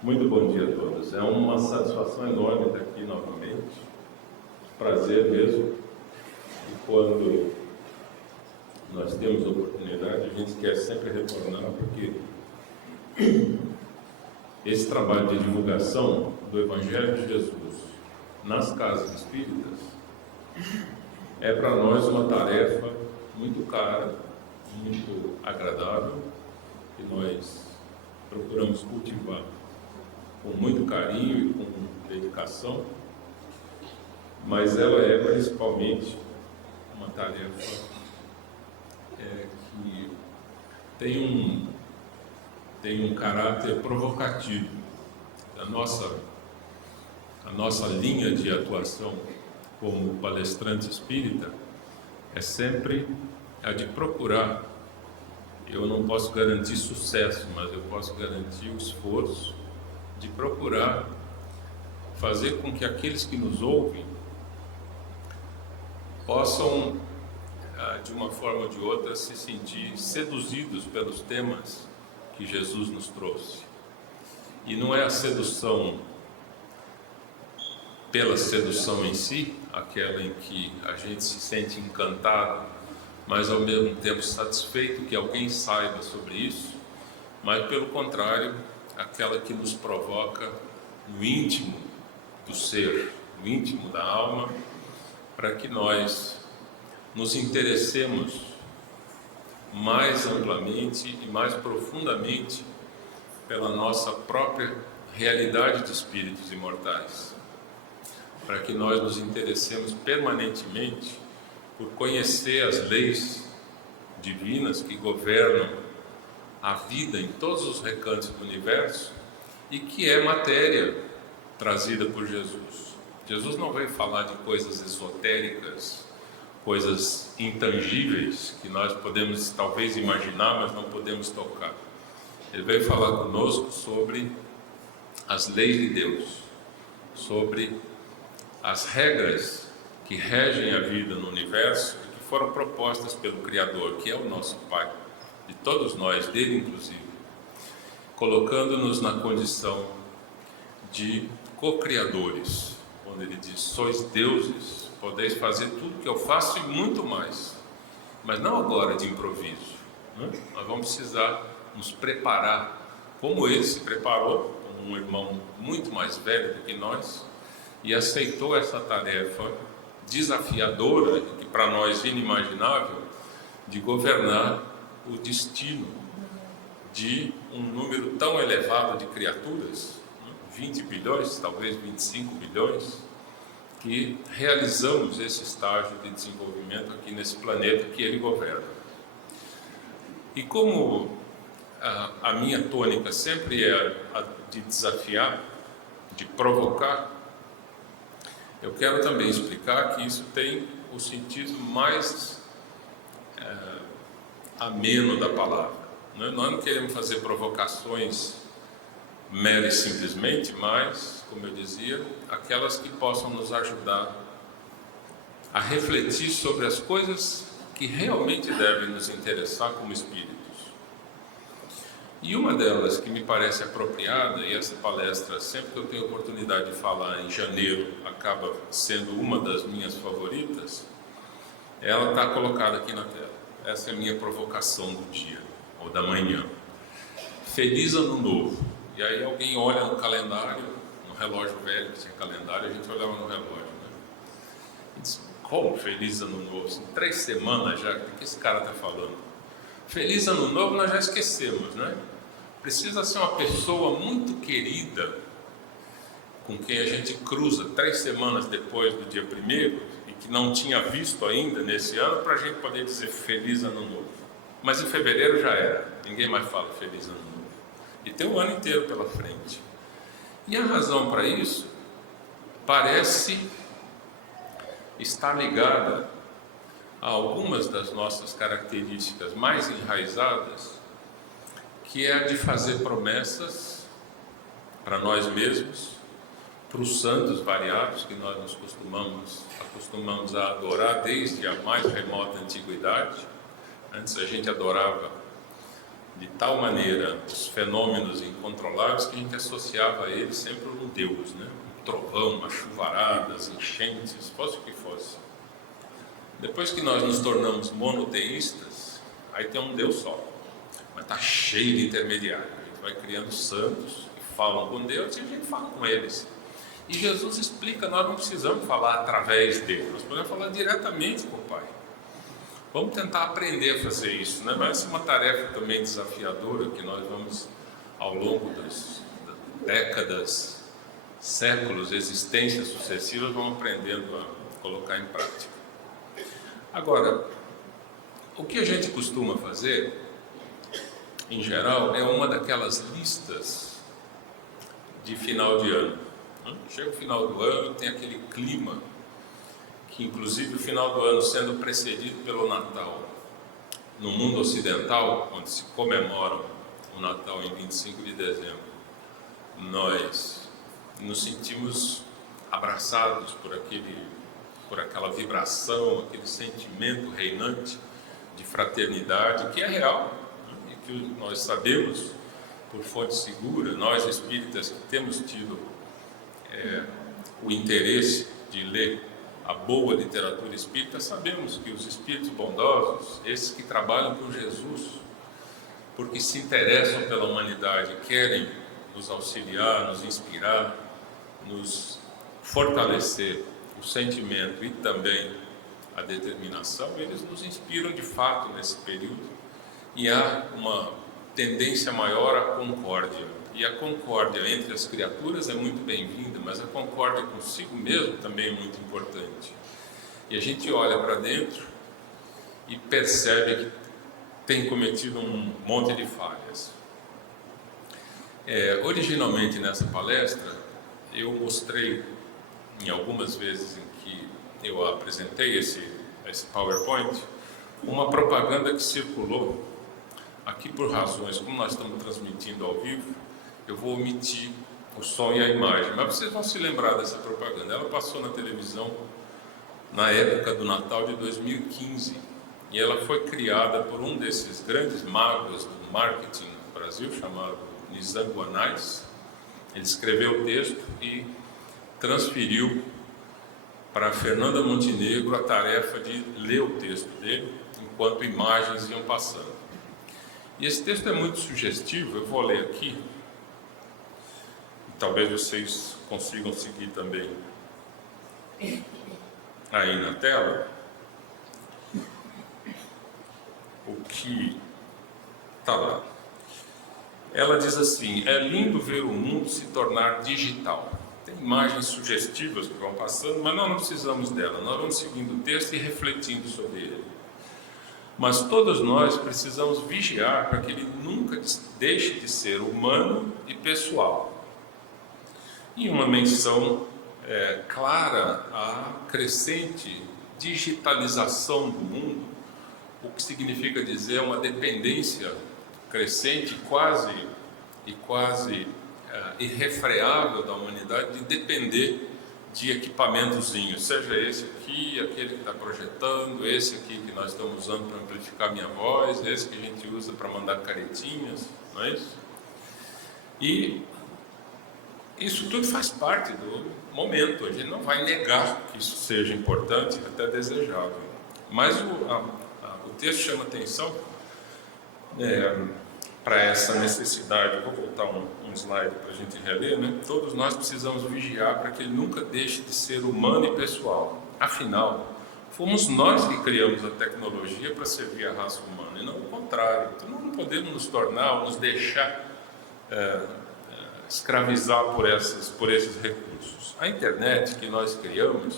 Muito bom dia a todos. É uma satisfação enorme estar aqui novamente. Prazer mesmo. E quando nós temos oportunidade, a gente quer sempre retornar, porque esse trabalho de divulgação do Evangelho de Jesus nas casas espíritas é para nós uma tarefa muito cara, muito agradável, que nós procuramos cultivar com muito carinho e com dedicação, mas ela é principalmente uma tarefa que tem um caráter provocativo. A nossa linha de atuação como palestrante espírita é sempre a de procurar. Eu não posso garantir sucesso, mas eu posso garantir o esforço de procurar fazer com que aqueles que nos ouvem possam, de uma forma ou de outra, se sentir seduzidos pelos temas que Jesus nos trouxe. E não é a sedução pela sedução em si, aquela em que a gente se sente encantado, mas ao mesmo tempo satisfeito que alguém saiba sobre isso, mas pelo contrário, aquela que nos provoca no íntimo do ser, no íntimo da alma, para que nós nos interessemos mais amplamente e mais profundamente pela nossa própria realidade de espíritos imortais, para que nós nos interessemos permanentemente por conhecer as leis divinas que governam a vida em todos os recantos do universo e que é matéria trazida por Jesus. Jesus não veio falar de coisas esotéricas, coisas intangíveis que nós podemos talvez imaginar, mas não podemos tocar. Ele veio falar conosco sobre as leis de Deus, sobre as regras que regem a vida no universo e que foram propostas pelo Criador, que é o nosso Pai, de todos nós, dele inclusive, colocando-nos na condição de co-criadores, onde ele diz: sois deuses, podeis fazer tudo que eu faço e muito mais, mas não agora de improviso, né? Nós vamos precisar nos preparar, como ele se preparou, como um irmão muito mais velho do que nós, e aceitou essa tarefa desafiadora, e para nós inimaginável, de governar o destino de um número tão elevado de criaturas, 20 bilhões, talvez 25 bilhões, que realizamos esse estágio de desenvolvimento aqui nesse planeta que ele governa. E como a minha tônica sempre é a de desafiar, de provocar, eu quero também explicar que isso tem o sentido mais ameno da palavra. Nós não queremos fazer provocações meras e simplesmente, mas, como eu dizia, aquelas que possam nos ajudar a refletir sobre as coisas que realmente devem nos interessar como espíritos. E uma delas que me parece apropriada, e essa palestra, sempre que eu tenho oportunidade de falar em janeiro, acaba sendo uma das minhas favoritas, ela está colocada aqui na tela. Essa é a minha provocação do dia, ou da manhã. Feliz Ano Novo. E aí alguém olha no calendário, no relógio velho, que tinha calendário, a gente olhava no relógio, né? E diz: como Feliz Ano Novo? Assim, 3 semanas já, o que esse cara está falando? Feliz Ano Novo nós já esquecemos, né? Precisa ser uma pessoa muito querida, com quem a gente cruza 3 semanas depois do dia 1º, e que não tinha visto ainda nesse ano, para a gente poder dizer Feliz Ano Novo. Mas em fevereiro já era, ninguém mais fala Feliz Ano Novo. E tem um ano inteiro pela frente. E a razão para isso parece estar ligada a algumas das nossas características mais enraizadas, que é a de fazer promessas para nós mesmos, para os santos variados que nós nos acostumamos a adorar desde a mais remota antiguidade. Antes a gente adorava de tal maneira os fenômenos incontroláveis que a gente associava a eles sempre um Deus, né? Um trovão, uma chuvarada, as enchentes, fosse o que fosse. Depois que nós nos tornamos monoteístas, aí tem um Deus só, mas está cheio de intermediários. A gente vai criando santos que falam com Deus e a gente fala com eles. E Jesus explica, nós não precisamos falar através dele, nós podemos falar diretamente com o Pai. Vamos tentar aprender a fazer isso, né? Mas é uma tarefa também desafiadora que nós vamos, ao longo das décadas, séculos, existências sucessivas, vamos aprendendo a colocar em prática. Agora, o que a gente costuma fazer, em geral, é uma daquelas listas de final de ano. Chega o final do ano, tem aquele clima que, inclusive, o final do ano sendo precedido pelo Natal. No mundo ocidental, onde se comemora o Natal em 25 de dezembro, nós nos sentimos abraçados por aquela vibração, aquele sentimento reinante de fraternidade, que é real, e que nós sabemos, por fonte segura, nós espíritas que temos tido o interesse de ler a boa literatura espírita, sabemos que os espíritos bondosos, esses que trabalham com Jesus, porque se interessam pela humanidade, querem nos auxiliar, nos inspirar, nos fortalecer o sentimento e também a determinação, eles nos inspiram de fato nesse período. E há uma tendência maior à concórdia. E a concórdia entre as criaturas é muito bem-vinda, mas a concórdia consigo mesmo também é muito importante. E a gente olha para dentro e percebe que tem cometido um monte de falhas. Originalmente nessa palestra, eu mostrei, em algumas vezes em que eu apresentei esse PowerPoint, uma propaganda que circulou aqui por razões, como nós estamos transmitindo ao vivo, eu vou omitir o som e a imagem, mas vocês vão se lembrar dessa propaganda. Ela passou na televisão na época do Natal de 2015 e ela foi criada por um desses grandes magos do marketing no Brasil, chamado Nizam Anais. Ele escreveu o texto e transferiu para Fernanda Montenegro a tarefa de ler o texto dele enquanto imagens iam passando. E esse texto é muito sugestivo, eu vou ler aqui. Talvez vocês consigam seguir também aí na tela o que está lá. Ela diz assim: é lindo ver o mundo se tornar digital. Tem imagens sugestivas que vão passando, mas nós não precisamos dela. Nós vamos seguindo o texto e refletindo sobre ele. Mas todos nós precisamos vigiar para que ele nunca deixe de ser humano e pessoal. E uma menção clara à crescente digitalização do mundo, o que significa dizer uma dependência crescente, quase irrefreável da humanidade de depender de equipamentozinhos, seja esse aqui, aquele que está projetando, esse aqui que nós estamos usando para amplificar minha voz, esse que a gente usa para mandar caretinhas, não é isso? E isso tudo faz parte do momento, a gente não vai negar que isso seja importante, até desejável. Mas o texto chama atenção para essa necessidade. Vou voltar um slide para a gente reler, né? Todos nós precisamos vigiar para que ele nunca deixe de ser humano e pessoal. Afinal, fomos nós que criamos a tecnologia para servir a raça humana, e não o contrário. Então não podemos nos tornar ou nos deixar escravizar por esses recursos. A internet que nós criamos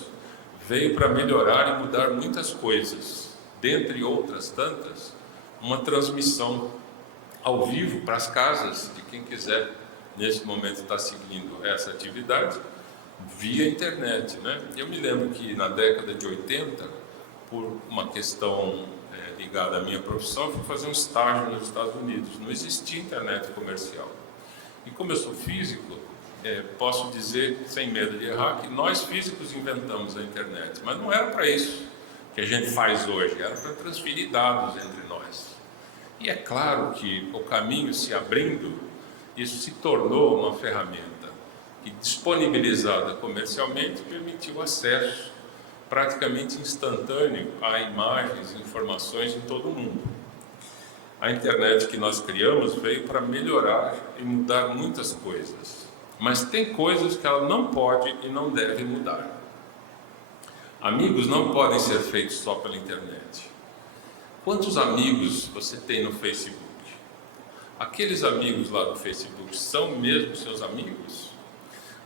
veio para melhorar e mudar muitas coisas, dentre outras tantas, uma transmissão ao vivo para as casas de quem quiser, nesse momento, estar seguindo essa atividade via internet, né? Eu me lembro que na década de 80, por uma questão ligada à minha profissão, eu fui fazer um estágio nos Estados Unidos. Não existia internet comercial. E como eu sou físico, posso dizer, sem medo de errar, que nós físicos inventamos a internet. Mas não era para isso que a gente faz hoje, era para transferir dados entre nós. E é claro que o caminho se abrindo, isso se tornou uma ferramenta que, disponibilizada comercialmente, permitiu acesso praticamente instantâneo a imagens e informações em todo o mundo. A internet que nós criamos veio para melhorar e mudar muitas coisas, mas tem coisas que ela não pode e não deve mudar. Amigos não podem ser feitos só pela internet. Quantos amigos você tem no Facebook? Aqueles amigos lá do Facebook são mesmo seus amigos?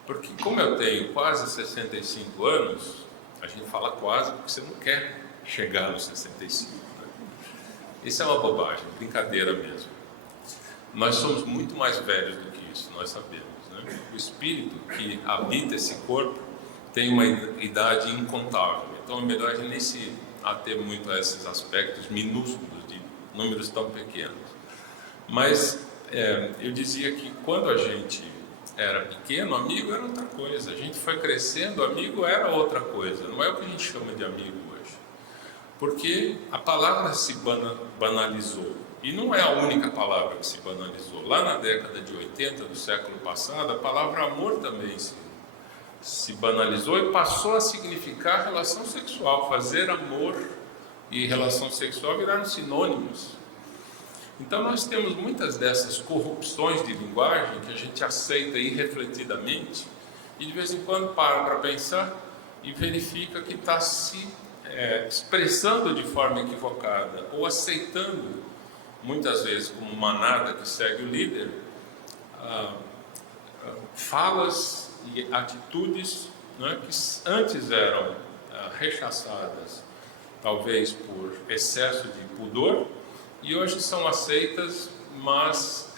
Porque como eu tenho quase 65 anos, a gente fala quase porque você não quer chegar nos 65. Né? Isso é uma bobagem, brincadeira mesmo. Nós somos muito mais velhos do que isso, nós sabemos. Né? O espírito que habita esse corpo tem uma idade incontável. Então é melhor a gente nem se ater muito a esses aspectos minúsculos de números tão pequenos. Mas eu dizia que quando a gente era pequeno, amigo era outra coisa. A gente foi crescendo, amigo era outra coisa. Não é o que a gente chama de amigo hoje. Porque a palavra se banalizou. E não é a única palavra que se banalizou. Lá na década de 80 do século passado, a palavra amor também se banalizou e passou a significar relação sexual. Fazer amor e relação sexual viraram sinônimos. Então nós temos muitas dessas corrupções de linguagem que a gente aceita irrefletidamente e de vez em quando para pensar e verifica que está se expressando de forma equivocada ou aceitando, muitas vezes como manada que segue o líder, falas e atitudes, né, que antes eram rechaçadas, talvez por excesso de pudor, e hoje são aceitas, mas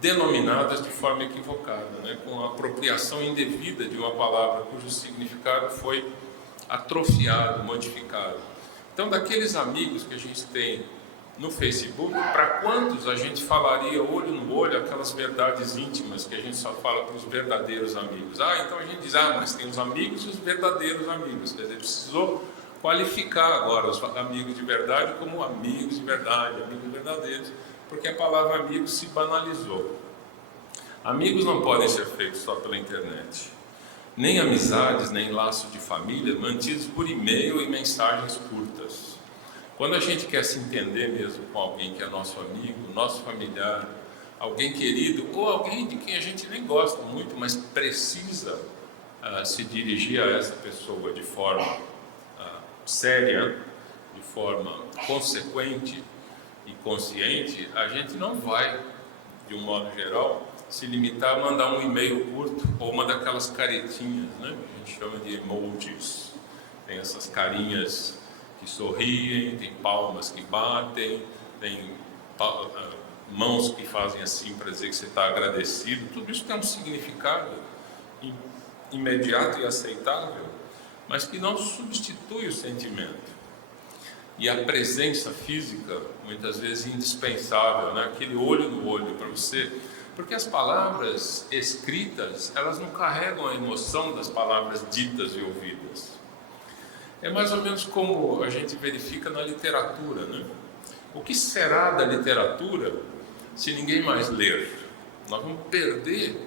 denominadas de forma equivocada, né, com a apropriação indevida de uma palavra cujo significado foi atrofiado, modificado. Então, daqueles amigos que a gente tem no Facebook, para quantos a gente falaria olho no olho aquelas verdades íntimas que a gente só fala para os verdadeiros amigos? Então a gente diz, mas tem os amigos e os verdadeiros amigos. Quer dizer, precisou qualificar agora os amigos de verdade como amigos de verdade, amigos verdadeiros, porque a palavra amigo se banalizou. Amigos não podem ser feitos só pela internet. Nem amizades, nem laços de família mantidos por e-mail e mensagens curtas. Quando a gente quer se entender mesmo com alguém que é nosso amigo, nosso familiar, alguém querido, ou alguém de quem a gente nem gosta muito, mas precisa se dirigir a essa pessoa de forma séria, de forma consequente e consciente, a gente não vai, de um modo geral, se limitar a mandar um e-mail curto ou uma daquelas caretinhas, né? A gente chama de emojis. Tem essas carinhas que sorriem, tem palmas que batem, tem mãos que fazem assim para dizer que você está agradecido. Tudo isso tem um significado imediato e aceitável, mas que não substitui o sentimento. E a presença física, muitas vezes indispensável, né? Aquele olho no olho para você. Porque as palavras escritas, elas não carregam a emoção das palavras ditas e ouvidas. É mais ou menos como a gente verifica na literatura, né? O que será da literatura se ninguém mais ler? Nós vamos perder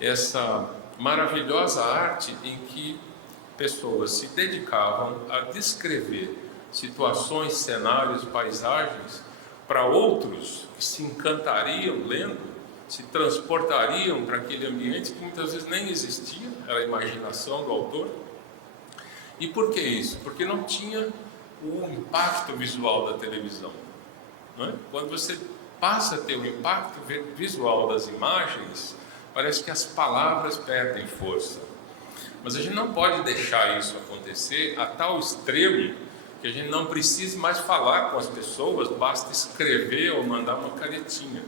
essa maravilhosa arte em que pessoas se dedicavam a descrever situações, cenários, paisagens para outros que se encantariam lendo, se transportariam para aquele ambiente que muitas vezes nem existia, era a imaginação do autor. E por que isso? Porque não tinha o impacto visual da televisão. Não é? Quando você passa a ter o impacto visual das imagens, parece que as palavras perdem força. Mas a gente não pode deixar isso acontecer a tal extremo que a gente não precise mais falar com as pessoas, basta escrever ou mandar uma canetinha.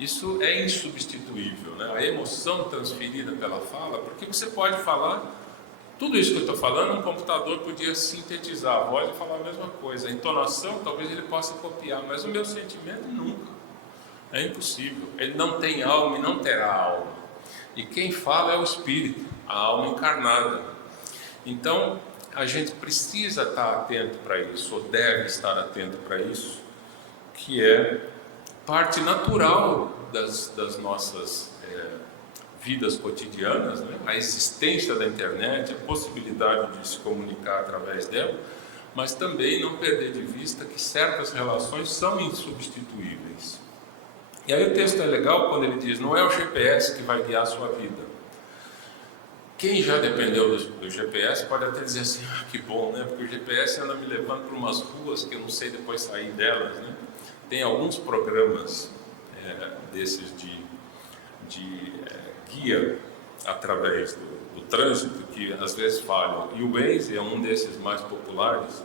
Isso é insubstituível, né? A emoção transferida pela fala, porque você pode falar, tudo isso que eu estou falando, um computador podia sintetizar a voz e falar a mesma coisa. A entonação, talvez ele possa copiar, mas o meu sentimento nunca. É impossível. Ele não tem alma e não terá alma. E quem fala é o espírito, a alma encarnada. Então, a gente precisa estar atento para isso, ou deve estar atento para isso, que é parte natural das nossas vidas cotidianas, né? A existência da internet, a possibilidade de se comunicar através dela, mas também não perder de vista que certas relações são insubstituíveis. E aí o texto é legal quando ele diz, não é o GPS que vai guiar a sua vida. Quem já dependeu do GPS pode até dizer assim, que bom, né? Porque o GPS anda me levando para umas ruas que eu não sei depois sair delas, né? Tem alguns programas desses de guia através do trânsito que às vezes falham. E o Waze é um desses mais populares,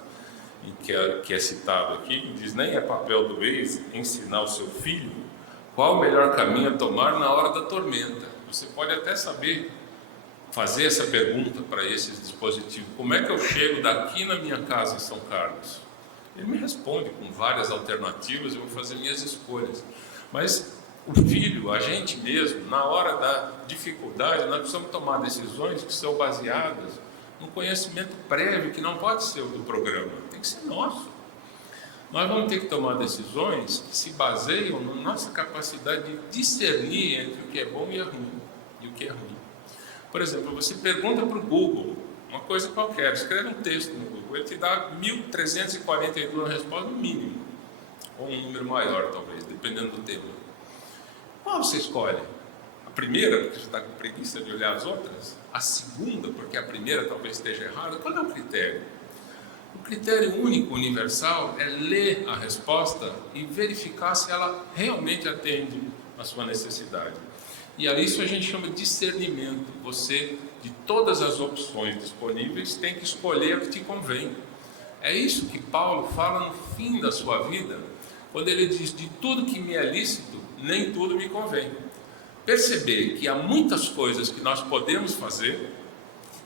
que é citado aqui, que diz, nem é papel do Waze ensinar o seu filho qual o melhor caminho a tomar na hora da tormenta. Você pode até saber fazer essa pergunta para esses dispositivos, como é que eu chego daqui na minha casa em São Carlos? Ele me responde com várias alternativas, eu vou fazer minhas escolhas. Mas o filho, a gente mesmo, na hora da dificuldade, nós precisamos tomar decisões que são baseadas num conhecimento prévio, que não pode ser o do programa, tem que ser nosso. Nós vamos ter que tomar decisões que se baseiam na nossa capacidade de discernir entre o que é bom e o que é ruim. Por exemplo, você pergunta para o Google uma coisa qualquer, escreve um texto no Google, ele te dá 1.342 respostas no mínimo, ou um número maior talvez, dependendo do tema. Qual você escolhe? A primeira, porque você está com preguiça de olhar as outras? A segunda, porque a primeira talvez esteja errada? Qual é o critério? O critério único, universal, é ler a resposta e verificar se ela realmente atende à sua necessidade. E a isso a gente chama de discernimento. Você, de todas as opções disponíveis, tem que escolher o que te convém. É isso que Paulo fala no fim da sua vida, quando ele diz, de tudo que me é lícito, nem tudo me convém. Perceber que há muitas coisas que nós podemos fazer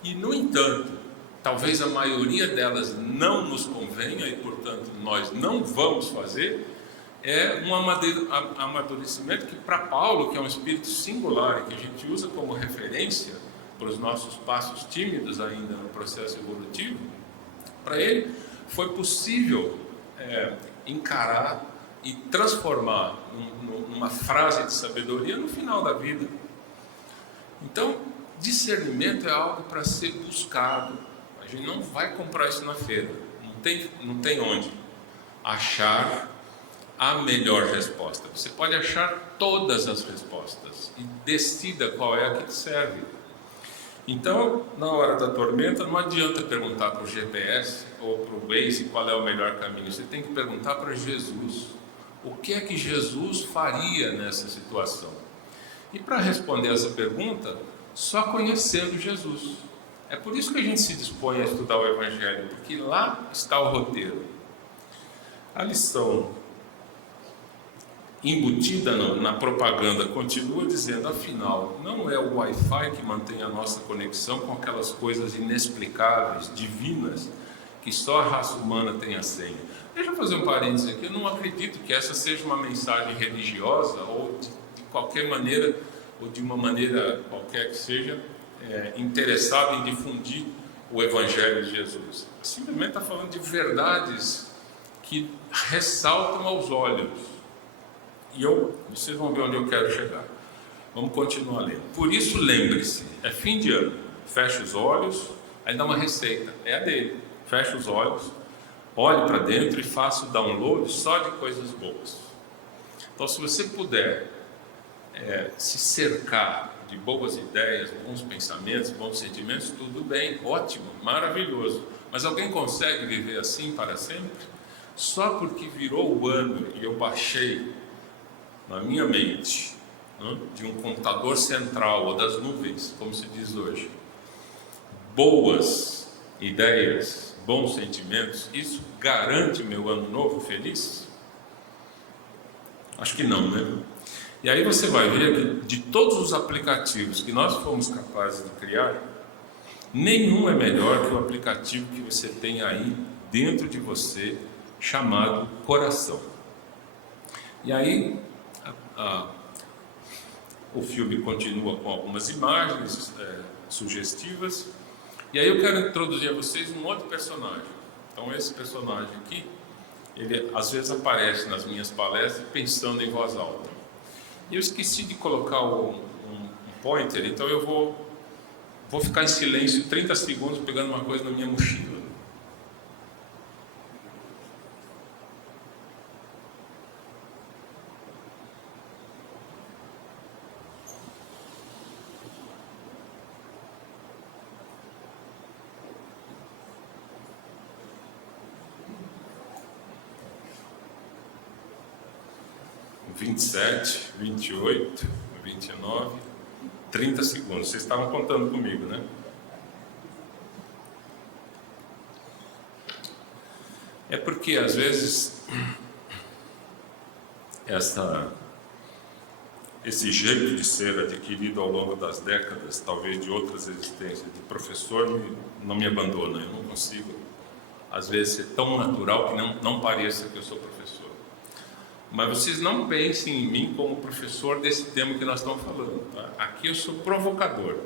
e, no entanto, talvez a maioria delas não nos convenha e, portanto, nós não vamos fazer, é um amadurecimento que, para Paulo, que é um espírito singular e que a gente usa como referência para os nossos passos tímidos ainda no processo evolutivo, para ele foi possível encarar e transformar numa frase de sabedoria no final da vida. Então, discernimento é algo para ser buscado. A gente não vai comprar isso na feira, não tem onde achar a melhor resposta. Você pode achar todas as respostas e decida qual é a que te serve. Então, na hora da tormenta, não adianta perguntar para o GPS ou para o Waze qual é o melhor caminho. Você tem que perguntar para Jesus. O que é que Jesus faria nessa situação? E para responder essa pergunta, só conhecendo Jesus. É por isso que a gente se dispõe a estudar o Evangelho, porque lá está o roteiro. A lição embutida na propaganda continua dizendo, afinal, não é o Wi-Fi que mantém a nossa conexão com aquelas coisas inexplicáveis, divinas, que só a raça humana tem a senha. Deixa eu fazer um parênteses aqui, eu não acredito que essa seja uma mensagem religiosa ou de qualquer maneira, ou de uma maneira qualquer que seja, interessado em difundir o Evangelho de Jesus. Simplesmente está falando de verdades que ressaltam aos olhos. E vocês vão ver onde eu quero chegar. Vamos continuar lendo. Por isso, lembre-se, é fim de ano, feche os olhos, aí dá uma receita, é a dele. Feche os olhos, olhe para dentro e faça o download só de coisas boas. Então, se você puder se cercar de boas ideias, bons pensamentos, bons sentimentos, tudo bem, ótimo, maravilhoso. Mas alguém consegue viver assim para sempre? Só porque virou o ano e eu baixei na minha mente, de um computador central ou das nuvens, como se diz hoje, boas ideias, bons sentimentos, isso garante meu ano novo feliz? Acho que não, né? E aí você vai ver que de todos os aplicativos que nós fomos capazes de criar, nenhum é melhor que o aplicativo que você tem aí dentro de você, chamado coração. E aí o filme continua com algumas imagens sugestivas, e aí eu quero introduzir a vocês um outro personagem. Então esse personagem aqui ele às vezes aparece nas minhas palestras pensando em voz alta. E eu esqueci de colocar um pointer, então eu vou ficar em silêncio 30 segundos pegando uma coisa na minha mochila. Vinte e 27, 28, 29, 30 segundos. Vocês estavam contando comigo, né? É porque às vezes esse jeito de ser adquirido ao longo das décadas, talvez de outras existências, de professor não me abandona. Eu não consigo, às vezes, ser tão natural que não pareça que eu sou professor. Mas vocês não pensem em mim como professor desse tema que nós estamos falando. Tá? Aqui eu sou provocador.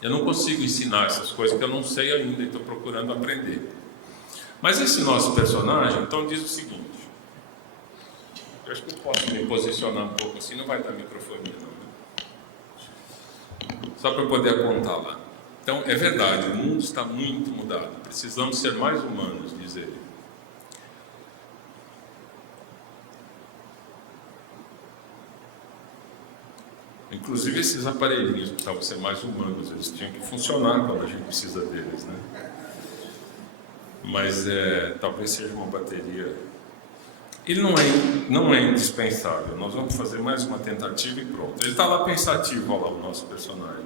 Eu não consigo ensinar essas coisas que eu não sei ainda e estou procurando aprender. Mas esse nosso personagem, então, diz o seguinte. Eu acho que eu posso me posicionar um pouco assim, não vai dar microfonia não. Né? Só para eu poder apontar lá. Então, é verdade, o mundo está muito mudado. Precisamos ser mais humanos, diz ele. Inclusive esses aparelhinhos que estavam ser mais humanos, eles tinham que funcionar quando a gente precisa deles, né? Mas talvez seja uma bateria. Ele não é indispensável. Nós vamos fazer mais uma tentativa e pronto. Ele está lá pensativo, olha lá o nosso personagem.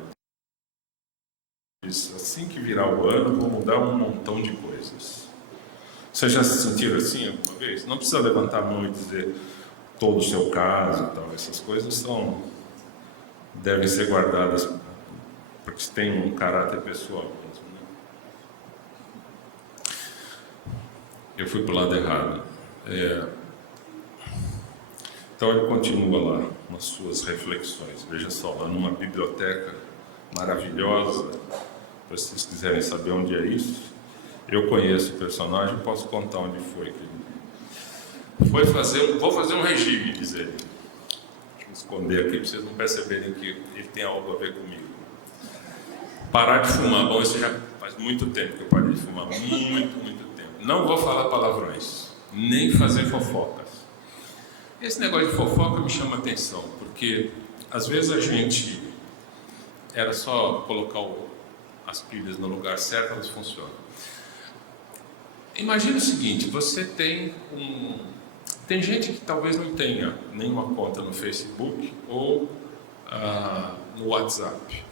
Isso, assim que virar o ano, vou mudar um montão de coisas. Vocês já se sentiram assim alguma vez? Não precisa levantar a mão e dizer todo o seu caso e tal. Essas coisas devem ser guardadas porque tem um caráter pessoal mesmo, né? Eu fui para o lado errado. Então ele continua lá nas suas reflexões. Veja só, lá numa biblioteca maravilhosa, para vocês quiserem saber onde é isso, eu conheço o personagem, posso contar onde foi que ele vou fazer um regime, diz ele. Esconder aqui para vocês não perceberem que ele tem algo a ver comigo. Parar de fumar. Bom, isso já faz muito tempo que eu parei de fumar. Muito tempo. Não vou falar palavrões, nem fazer fofocas. Esse negócio de fofoca me chama atenção, porque às vezes a gente era só colocar as pilhas no lugar certo, elas funcionam. Imagina o seguinte, você tem gente que talvez não tenha nenhuma conta no Facebook ou no WhatsApp.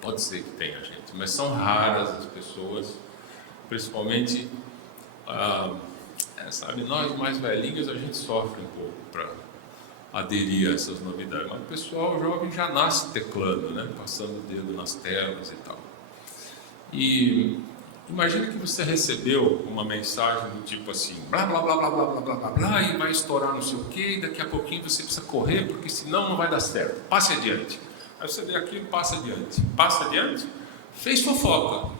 Pode ser que tenha, gente, mas são raras as pessoas, principalmente, sabe, nós mais velhinhos a gente sofre um pouco para aderir a essas novidades, mas o pessoal jovem já nasce teclando, né, passando o dedo nas telas e tal. E imagina que você recebeu uma mensagem do tipo assim, blá blá blá blá blá blá blá blá blá, e vai estourar não sei o que, e daqui a pouquinho você precisa correr, porque senão não vai dar certo. Passe adiante. Aí você vê aquilo, passa adiante. Passa adiante, fez fofoca.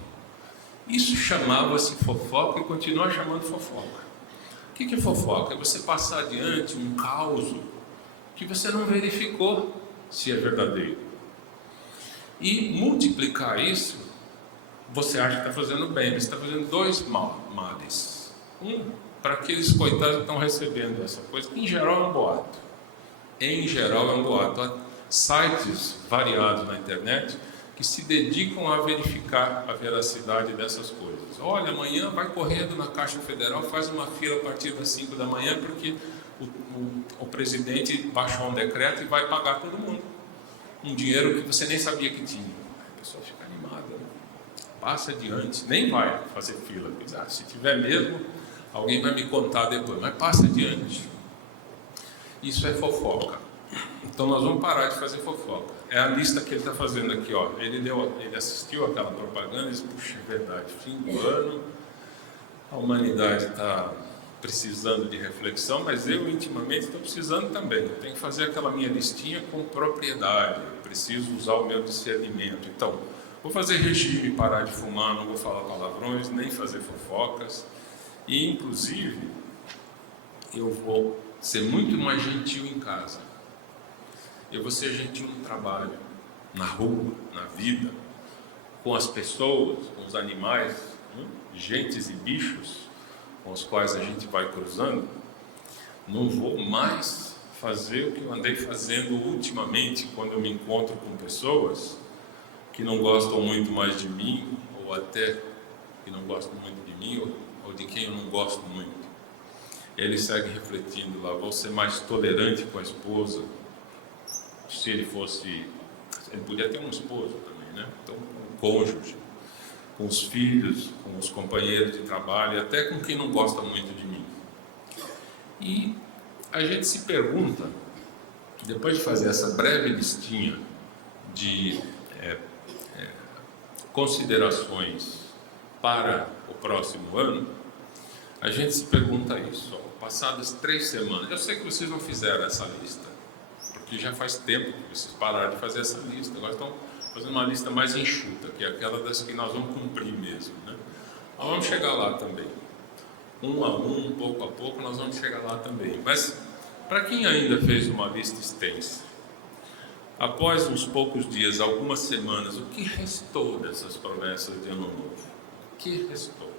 Isso chamava-se fofoca e continua chamando fofoca. O que é fofoca? É você passar adiante um caos que você não verificou se é verdadeiro. E multiplicar isso, você acha que está fazendo bem, mas está fazendo dois males. Um, para aqueles coitados que estão recebendo essa coisa, que em geral é um boato. Em geral é um boato. Há sites variados na internet que se dedicam a verificar a veracidade dessas coisas. Olha, amanhã vai correndo na Caixa Federal, faz uma fila a partir das 5 da manhã, porque o presidente baixou um decreto e vai pagar todo mundo um dinheiro que você nem sabia que tinha. A pessoa fica animada, né? Passa adiante, nem vai fazer fila. Se tiver mesmo, alguém vai me contar depois, mas passa adiante. Isso é fofoca. Então nós vamos parar de fazer fofoca. É a lista que ele está fazendo aqui, ó. Ele assistiu aquela propaganda e disse, puxa, é verdade, fim do ano, a humanidade está precisando de reflexão, mas eu intimamente estou precisando também. Eu tenho que fazer aquela minha listinha com propriedade, eu preciso usar o meu discernimento. Então, vou fazer regime, parar de fumar, não vou falar palavrões, nem fazer fofocas. E, inclusive, eu vou ser muito mais gentil em casa. Eu vou ser gentil no trabalho, na rua, na vida, com as pessoas, com os animais, gentes e bichos com os quais a gente vai cruzando. Não vou mais fazer o que eu andei fazendo ultimamente, quando eu me encontro com pessoas que não gostam muito mais de mim, ou até que não gostam muito de mim, ou de quem eu não gosto muito. Ele segue refletindo lá: vou ser mais tolerante com a esposa. Se ele fosse, ele podia ter um esposo também, né? Então, com o cônjuge, com os filhos, com os companheiros de trabalho, até com quem não gosta muito de mim. E a gente se pergunta, depois de fazer essa breve listinha de considerações para o próximo ano, a gente se pergunta isso. Passadas 3 semanas, eu sei que vocês não fizeram essa lista, porque já faz tempo que vocês pararam de fazer essa lista. Agora estão fazendo uma lista mais enxuta, que é aquela das que nós vamos cumprir mesmo, né? Nós vamos chegar lá também, um a um, pouco a pouco, nós vamos chegar lá também. Mas para quem ainda fez uma lista extensa, após uns poucos dias, algumas semanas, o que restou dessas promessas de ano novo? O que restou?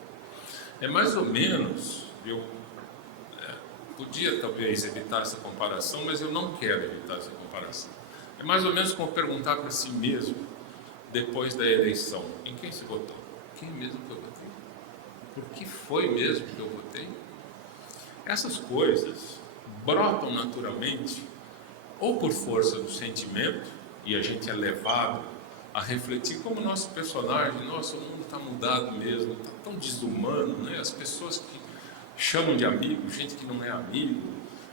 É mais ou menos, eu podia talvez evitar essa comparação, mas eu não quero evitar essa comparação. É mais ou menos como perguntar para si mesmo, depois da eleição: em quem você votou? Quem mesmo que eu votei? Por que foi mesmo que eu votei? Essas coisas brotam naturalmente, ou por força do sentimento, e a gente é levado a refletir como nosso personagem: nossa, o mundo está mudado mesmo, está tão desumano, né? As pessoas que chamam de amigo, gente que não é amigo,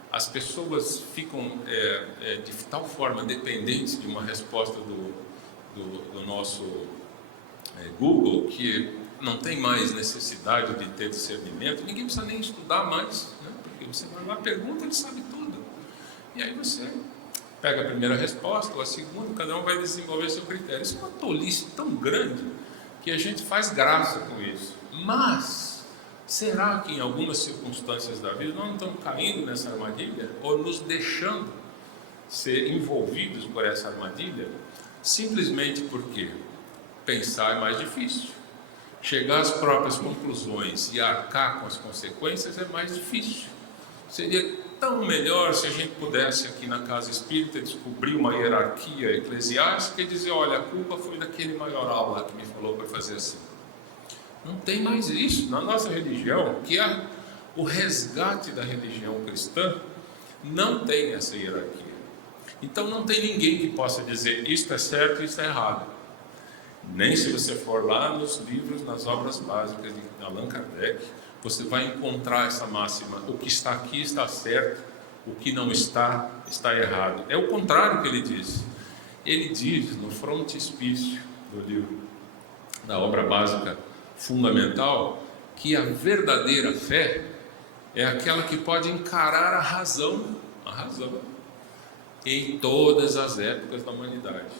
as pessoas ficam de tal forma dependentes de uma resposta do nosso Google, que não tem mais necessidade de ter discernimento. Ninguém precisa nem estudar mais, né? Porque você vai lá, pergunta, ele sabe tudo. E aí você pega a primeira resposta ou a segunda, cada um vai desenvolver seu critério. Isso é uma tolice tão grande que a gente faz graça com isso. Mas será que em algumas circunstâncias da vida nós não estamos caindo nessa armadilha, ou nos deixando ser envolvidos por essa armadilha, simplesmente porque pensar é mais difícil, chegar às próprias conclusões e arcar com as consequências é mais difícil? Seria tão melhor se a gente pudesse aqui na Casa Espírita descobrir uma hierarquia eclesiástica e dizer: olha, a culpa foi daquele maioral lá que me falou para fazer assim. Não tem mais isso na nossa religião, que é o resgate da religião cristã. Não tem essa hierarquia. Então não tem ninguém que possa dizer isto é certo e isto é errado. Nem se você for lá nos livros, nas obras básicas de Allan Kardec, você vai encontrar essa máxima: o que está aqui está certo, o que não está, está errado. É o contrário que ele diz. Ele diz no frontispício do livro, da obra básica fundamental, que a verdadeira fé é aquela que pode encarar a razão em todas as épocas da humanidade.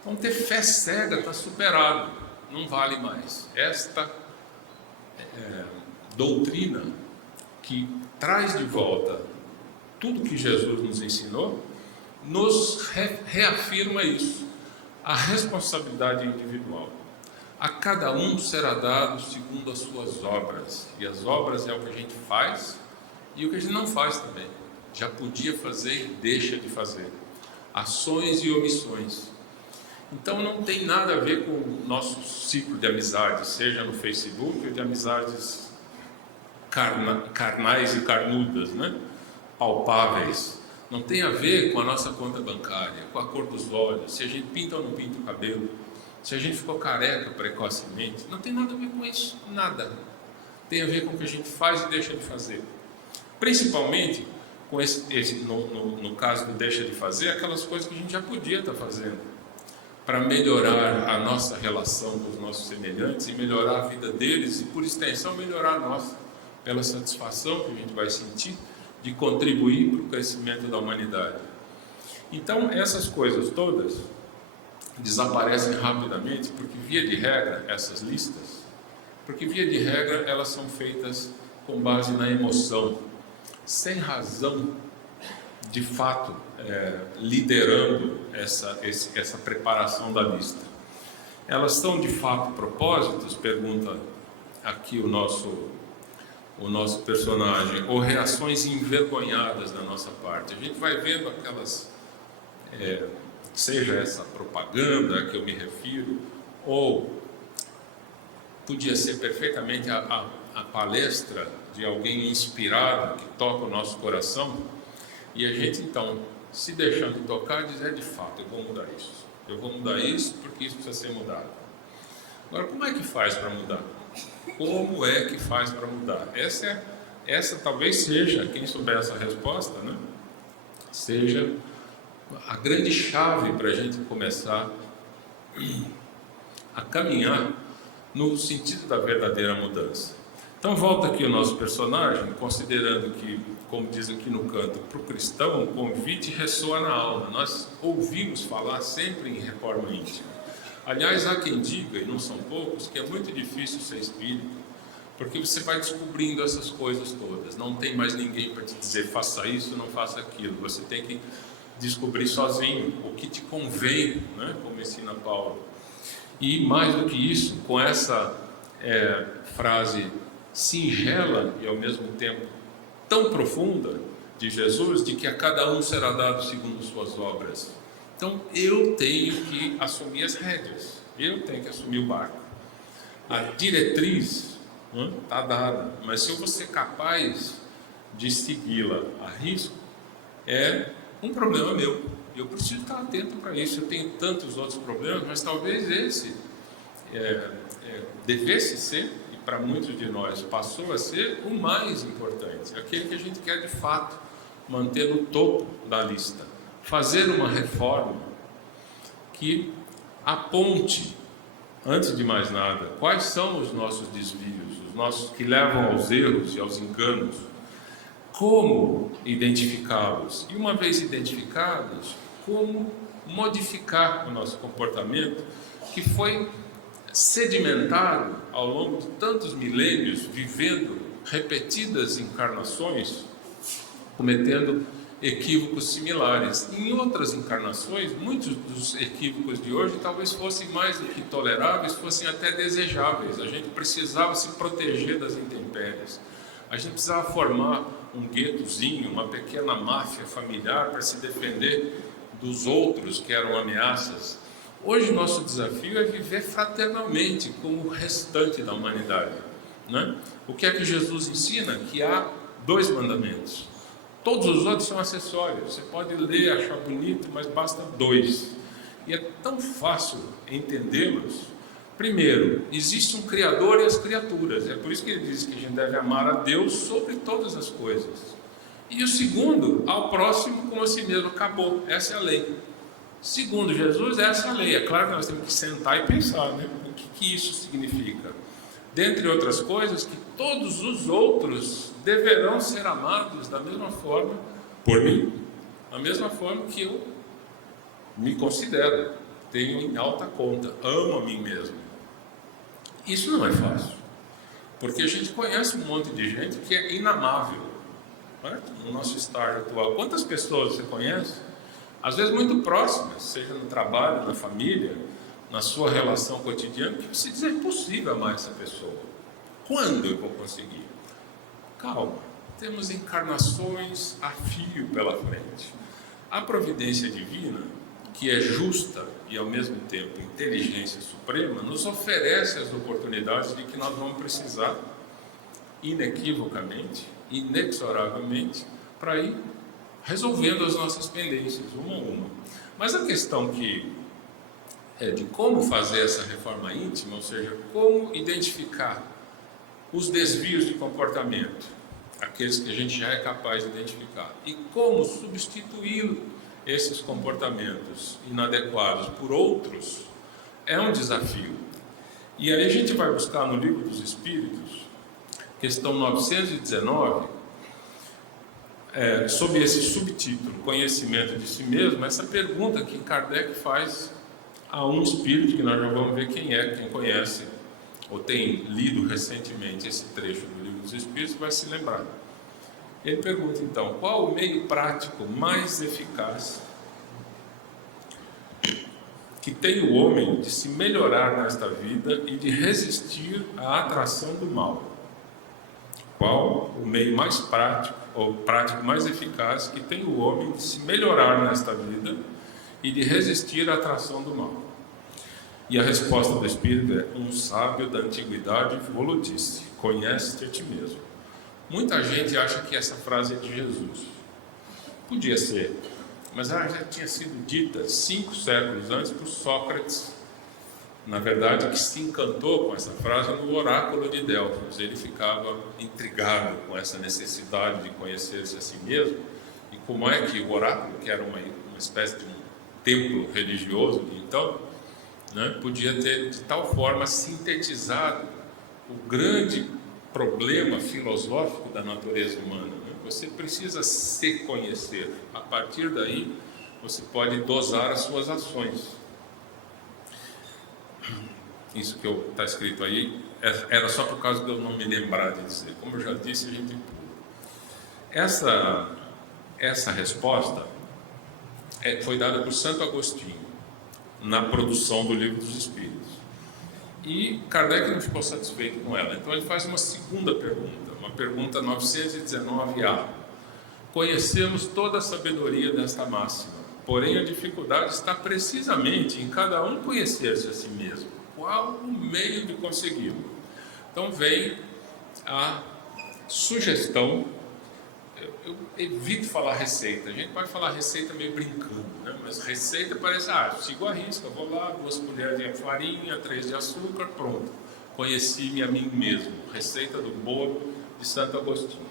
Então, ter fé cega está superado, não vale mais. Esta doutrina que traz de volta tudo que Jesus nos ensinou, nos reafirma isso, a responsabilidade individual. A cada um será dado segundo as suas obras, e as obras é o que a gente faz e o que a gente não faz também. Já podia fazer e deixa de fazer. Ações e omissões. Então não tem nada a ver com o nosso ciclo de amizades, seja no Facebook ou de amizades carnais e carnudas, né? Palpáveis. Não tem a ver com a nossa conta bancária, com a cor dos olhos, se a gente pinta ou não pinta o cabelo, se a gente ficou careca precocemente. Não tem nada a ver com isso, nada. Tem a ver com o que a gente faz e deixa de fazer. Principalmente com no caso do deixa de fazer, aquelas coisas que a gente já podia estar fazendo para melhorar a nossa relação com os nossos semelhantes e melhorar a vida deles e, por extensão, melhorar a nossa, pela satisfação que a gente vai sentir de contribuir para o crescimento da humanidade. Então, essas coisas todas desaparecem rapidamente, porque via de regra, essas listas, porque via de regra elas são feitas com base na emoção, sem razão, de fato, liderando essa preparação da lista. Elas são de fato propósitos? Pergunta aqui o nosso personagem, ou reações envergonhadas da nossa parte. A gente vai vendo aquelas, seja essa propaganda a que eu me refiro, ou podia ser perfeitamente a palestra de alguém inspirado que toca o nosso coração, e a gente então, se deixando tocar, diz: de fato, eu vou mudar isso porque isso precisa ser mudado. Agora, como é que faz para mudar? Como é que faz para mudar? Essa talvez seja, quem souber essa resposta, né, seja a grande chave para a gente começar a caminhar no sentido da verdadeira mudança. Então volta aqui o nosso personagem, considerando que, como diz aqui no canto, para o cristão o convite ressoa na alma. Nós ouvimos falar sempre em reforma íntima. Aliás, há quem diga, e não são poucos, que é muito difícil ser espírita, porque você vai descobrindo essas coisas todas. Não tem mais ninguém para te dizer: faça isso, não faça aquilo. Você tem que descobrir sozinho o que te convém, né? Como ensina Paulo. E mais do que isso, com essa frase singela e ao mesmo tempo tão profunda de Jesus, de que a cada um será dado segundo suas obras. Então eu tenho que assumir as rédeas, eu tenho que assumir o barco. A diretriz está dada, mas se eu vou ser capaz de segui-la a risco, é um problema meu. Eu preciso estar atento para isso. Eu tenho tantos outros problemas, mas talvez esse devesse ser, e para muitos de nós passou a ser, o mais importante, aquele que a gente quer de fato manter no topo da lista. Fazer uma reforma que aponte, antes de mais nada, quais são os nossos desvios, os nossos que levam aos erros e aos enganos, como identificá-los, e uma vez identificados, como modificar o nosso comportamento, que foi sedimentado ao longo de tantos milênios, vivendo repetidas encarnações, cometendo equívocos similares. Em outras encarnações, muitos dos equívocos de hoje talvez fossem mais do que toleráveis, fossem até desejáveis. A gente precisava se proteger das intempéries, a gente precisava formar um guetozinho, uma pequena máfia familiar para se defender dos outros que eram ameaças. Hoje nosso desafio é viver fraternalmente como o restante da humanidade, né? O que é que Jesus ensina? Que há 2 mandamentos. Todos os outros são acessórios. Você pode ler, achar bonito, mas basta 2. E é tão fácil entendê-los. Primeiro, existe um Criador e as criaturas. É por isso que ele diz que a gente deve amar a Deus sobre todas as coisas. E o segundo, ao próximo como a si mesmo. Acabou. Essa é a lei. Segundo Jesus, essa é a lei. É claro que nós temos que sentar e pensar, né? O que isso significa. Dentre outras coisas, que todos os outros deverão ser amados da mesma forma por mim, da mesma forma que eu me considero, tenho em alta conta, amo a mim mesmo. Isso não é fácil, porque a gente conhece um monte de gente que é inamável, né? No nosso estágio atual. Quantas pessoas você conhece? Às vezes muito próximas, seja no trabalho, na família, na sua relação cotidiana, que você diz: é impossível amar essa pessoa. Quando eu vou conseguir? Calma, temos encarnações a fio pela frente. A providência divina, que é justa e ao mesmo tempo inteligência suprema, nos oferece as oportunidades de que nós vamos precisar inequivocamente, inexoravelmente, para ir resolvendo as nossas pendências, uma a uma. Mas a questão que é de como fazer essa reforma íntima, ou seja, como identificar os desvios de comportamento, aqueles que a gente já é capaz de identificar, e como substituir esses comportamentos inadequados por outros, é um desafio. E aí a gente vai buscar no Livro dos Espíritos, questão 919, sob esse subtítulo, Conhecimento de Si Mesmo, essa pergunta que Kardec faz a um espírito, que nós já vamos ver quem é, quem conhece, ou tem lido recentemente esse trecho do Livro dos Espíritos vai se lembrar. Ele pergunta então, qual o meio prático mais eficaz que tem o homem de se melhorar nesta vida e de resistir à atração do mal? Qual o meio mais prático, ou prático mais eficaz que tem o homem de se melhorar nesta vida e de resistir à atração do mal? E a resposta do Espírito é: um sábio da antiguidade falou disse, conhece-te a ti mesmo. Muita gente acha que essa frase é de Jesus. Podia ser, mas ela já tinha sido dita 5 séculos antes por Sócrates, na verdade, que se encantou com essa frase no oráculo de Delfos. Ele ficava intrigado com essa necessidade de conhecer-se a si mesmo, e como é que o oráculo, que era uma espécie de um templo religioso de então, né, podia ter de tal forma sintetizado o grande problema filosófico da natureza humana, né? Você precisa se conhecer. A partir daí, você pode dosar as suas ações. Isso que está escrito aí era só por causa de eu não me lembrar de dizer. Como eu já disse, a gente pula. Essa resposta foi dada por Santo Agostinho na produção do Livro dos Espíritos. E Kardec não ficou satisfeito com ela, então ele faz uma segunda pergunta, uma pergunta 919A. Conhecemos toda a sabedoria desta máxima, porém a dificuldade está precisamente em cada um conhecer-se a si mesmo. Qual o meio de consegui-lo? Então vem a sugestão. Eu evito falar receita. A gente pode falar receita meio brincando, né? Mas receita parece, sigo a risca, vou lá, 2 colheres de farinha, 3 de açúcar, pronto. Conheci-me a mim mesmo. Receita do bolo de Santo Agostinho.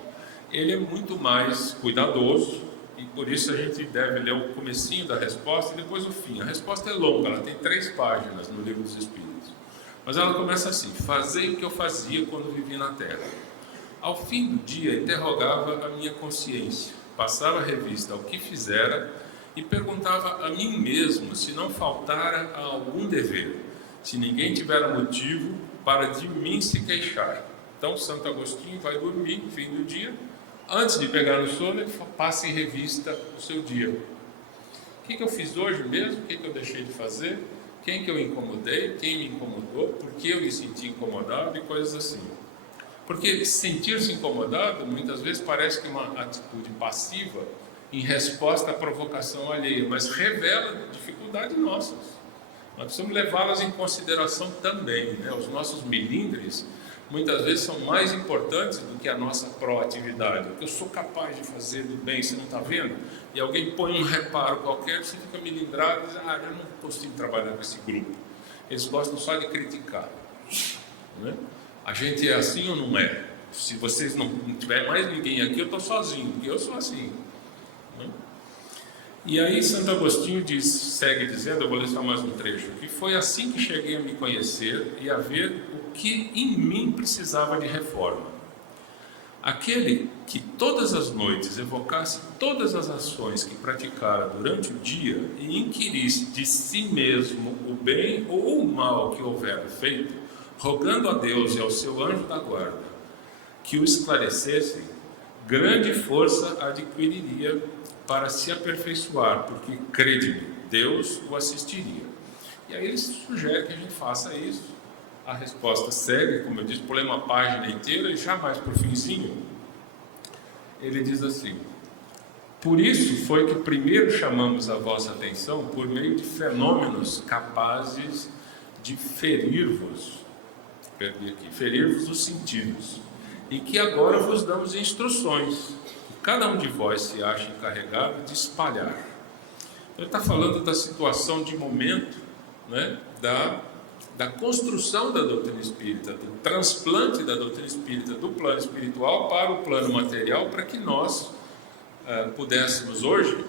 Ele é muito mais cuidadoso e por isso a gente deve ler o comecinho da resposta e depois o fim. A resposta é longa, ela tem 3 páginas no Livro dos Espíritos. Mas ela começa assim: fazei o que eu fazia quando vivi na Terra. Ao fim do dia, interrogava a minha consciência, passava a revista ao que fizera e perguntava a mim mesmo se não faltara a algum dever, se ninguém tivera motivo para de mim se queixar. Então, Santo Agostinho vai dormir no fim do dia. Antes de pegar no sono, ele passa em revista o seu dia. O que eu fiz hoje mesmo? O que eu deixei de fazer? Quem que eu incomodei? Quem me incomodou? Por que eu me senti incomodado? E coisas assim. Porque sentir-se incomodado muitas vezes parece que é uma atitude passiva em resposta à provocação alheia, mas revela dificuldades nossas. Nós precisamos levá-las em consideração também, né? Os nossos melindres muitas vezes são mais importantes do que a nossa proatividade. O que eu sou capaz de fazer do bem, você não está vendo? E alguém põe um reparo qualquer, você fica melindrado e diz: eu não consigo trabalhar com esse grupo. Eles gostam só de criticar, né? A gente é assim ou não é? Se vocês não tiver mais ninguém aqui, eu estou sozinho, porque eu sou assim, né? E aí Santo Agostinho segue dizendo, eu vou ler só mais um trecho, que foi assim que cheguei a me conhecer e a ver o que em mim precisava de reforma. Aquele que todas as noites evocasse todas as ações que praticara durante o dia e inquirisse de si mesmo o bem ou o mal que houvera feito, rogando a Deus e ao seu anjo da guarda que o esclarecessem, grande força adquiriria para se aperfeiçoar, porque, crede-me, Deus o assistiria. E aí ele sugere que a gente faça isso. A resposta segue, como eu disse, por ler uma página inteira, e já mais para o finzinho, ele diz assim: por isso foi que primeiro chamamos a vossa atenção por meio de fenômenos capazes de ferir-vos os sentidos, e que agora vos damos instruções, que cada um de vós se acha encarregado de espalhar. Ele está falando da situação de momento, né, da construção da doutrina espírita, do transplante da doutrina espírita do plano espiritual para o plano material, para que nós pudéssemos hoje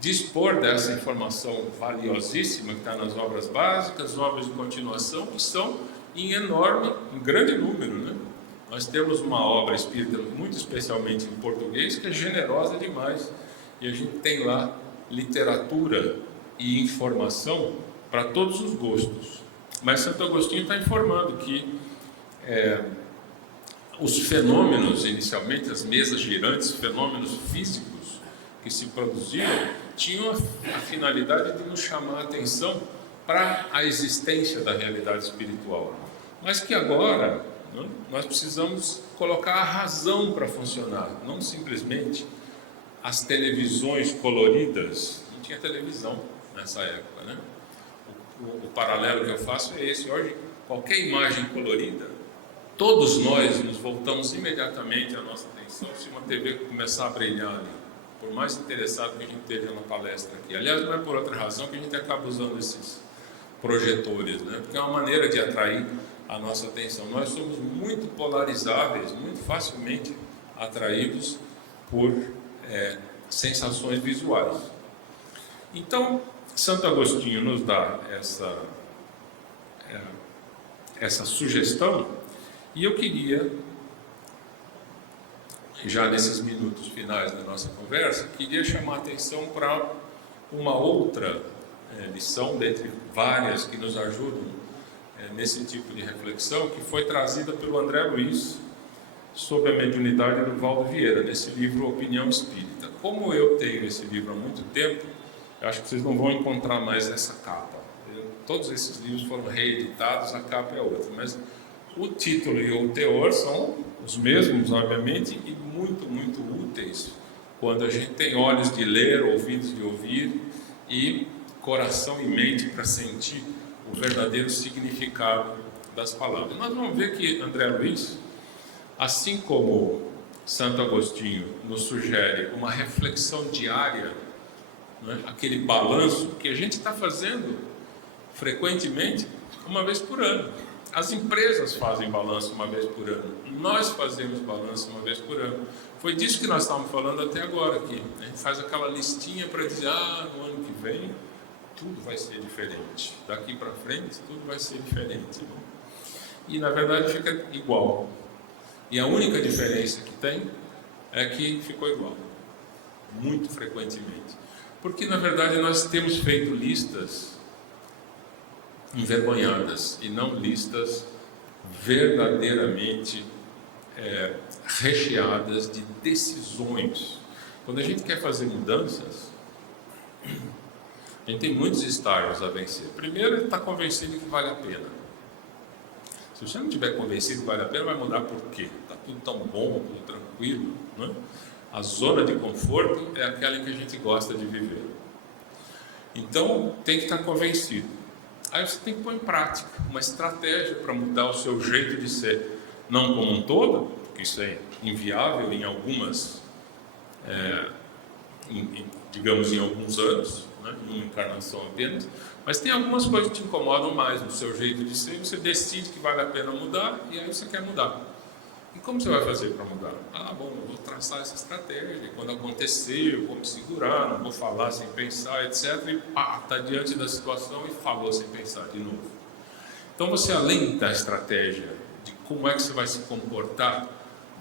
dispor dessa informação valiosíssima que está nas obras básicas, obras de continuação, que são em grande número, né? Nós temos uma obra espírita, muito especialmente em português, que é generosa demais, e a gente tem lá literatura e informação para todos os gostos. Mas Santo Agostinho está informando que os fenômenos, inicialmente as mesas girantes, fenômenos físicos que se produziam, tinham a finalidade de nos chamar a atenção para a existência da realidade espiritual. Mas que agora, né, nós precisamos colocar a razão para funcionar, não simplesmente as televisões coloridas. Não tinha televisão nessa época, né? O paralelo que eu faço é esse. Hoje, qualquer imagem colorida, todos nós nos voltamos imediatamente a nossa atenção se uma TV começar a brilhar ali, por mais interessado que a gente esteja na palestra aqui. Aliás, não é por outra razão que a gente acaba usando esses projetores, né? Porque é uma maneira de atrair a nossa atenção. Nós somos muito polarizáveis, muito facilmente atraídos por sensações visuais. Então, Santo Agostinho nos dá essa sugestão, e eu queria, já nesses minutos finais da nossa conversa, queria chamar a atenção para uma outra lição, dentre várias que nos ajudam nesse tipo de reflexão, que foi trazida pelo André Luiz sobre a mediunidade do Valdo Vieira, nesse livro Opinião Espírita. Como eu tenho esse livro há muito tempo, eu acho que vocês não vão encontrar mais essa capa. Todos esses livros foram reeditados, a capa é outra, mas o título e o teor são os mesmos, obviamente, e muito, muito úteis quando a gente tem olhos de ler, ouvidos de ouvir e coração e mente para sentir o verdadeiro significado das palavras. Nós vamos ver que André Luiz, assim como Santo Agostinho nos sugere uma reflexão diária, né, aquele balanço que a gente está fazendo frequentemente, uma vez por ano. As empresas fazem balanço uma vez por ano, nós fazemos balanço uma vez por ano. Foi disso que nós estávamos falando até agora aqui. A gente faz aquela listinha para dizer, no ano que vem tudo vai ser diferente, daqui para frente tudo vai ser diferente, né? E na verdade fica igual. E a única diferença que tem é que ficou igual, muito frequentemente. Porque na verdade nós temos feito listas envergonhadas e não listas verdadeiramente recheadas de decisões. Quando a gente quer fazer mudanças, a gente tem muitos estágios a vencer. Primeiro, é estar convencido que vale a pena. Se você não estiver convencido que vale a pena, vai mudar por quê? Está tudo tão bom, tudo tranquilo, né? A zona de conforto é aquela em que a gente gosta de viver. Então, tem que estar convencido. Aí você tem que pôr em prática uma estratégia para mudar o seu jeito de ser. Não como um todo, porque isso é inviável em algumas, digamos, em alguns anos, né, em uma encarnação apenas, mas tem algumas coisas que te incomodam mais no seu jeito de ser, você decide que vale a pena mudar, e aí você quer mudar. E como você vai fazer para mudar? Eu vou traçar essa estratégia, quando acontecer, eu vou me segurar, não vou falar sem pensar, etc. E está diante da situação e falou sem pensar de novo. Então você, além da estratégia de como é que você vai se comportar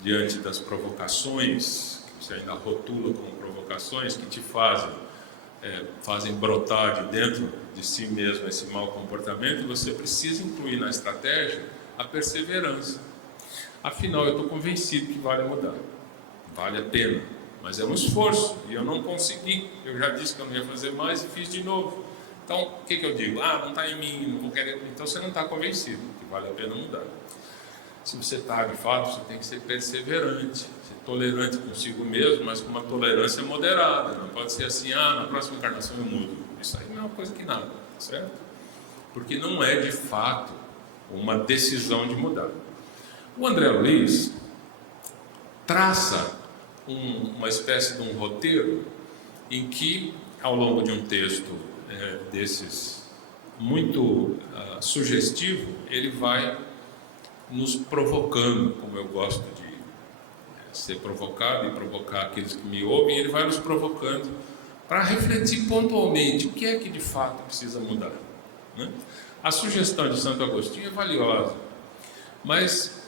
diante das provocações, que você ainda rotula como provocações, que te fazem brotar de dentro de si mesmo esse mau comportamento, você precisa incluir na estratégia a perseverança. Afinal, eu estou convencido que vale mudar, vale a pena, mas é um esforço e eu não consegui. Eu já disse que eu não ia fazer mais e fiz de novo. Então, o que eu digo? Não está em mim, não vou querer. Então você não está convencido que vale a pena mudar. Se você está, de fato, você tem que ser perseverante, ser tolerante consigo mesmo, mas com uma tolerância moderada. Não pode ser assim, na próxima encarnação eu mudo. Isso aí não é uma coisa que nada, certo? Porque não é, de fato, uma decisão de mudar. O André Luiz traça uma espécie de um roteiro em que, ao longo de um texto desses muito sugestivo, ele vai nos provocando, como eu gosto de ser provocado e provocar aqueles que me ouvem, ele vai nos provocando para refletir pontualmente o que é que de fato precisa mudar, né? A sugestão de Santo Agostinho é valiosa, mas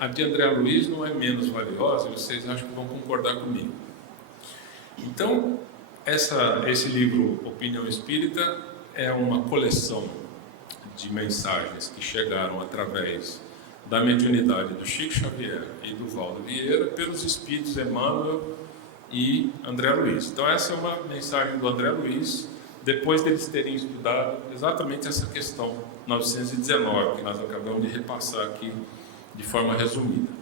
a de André Luiz não é menos valiosa, vocês acho que vão concordar comigo. Então, esse livro Opinião Espírita é uma coleção de mensagens que chegaram através da mediunidade do Chico Xavier e do Valdo Vieira pelos espíritos Emmanuel e André Luiz. Então essa é uma mensagem do André Luiz, depois deles terem estudado exatamente essa questão 919, que nós acabamos de repassar aqui de forma resumida.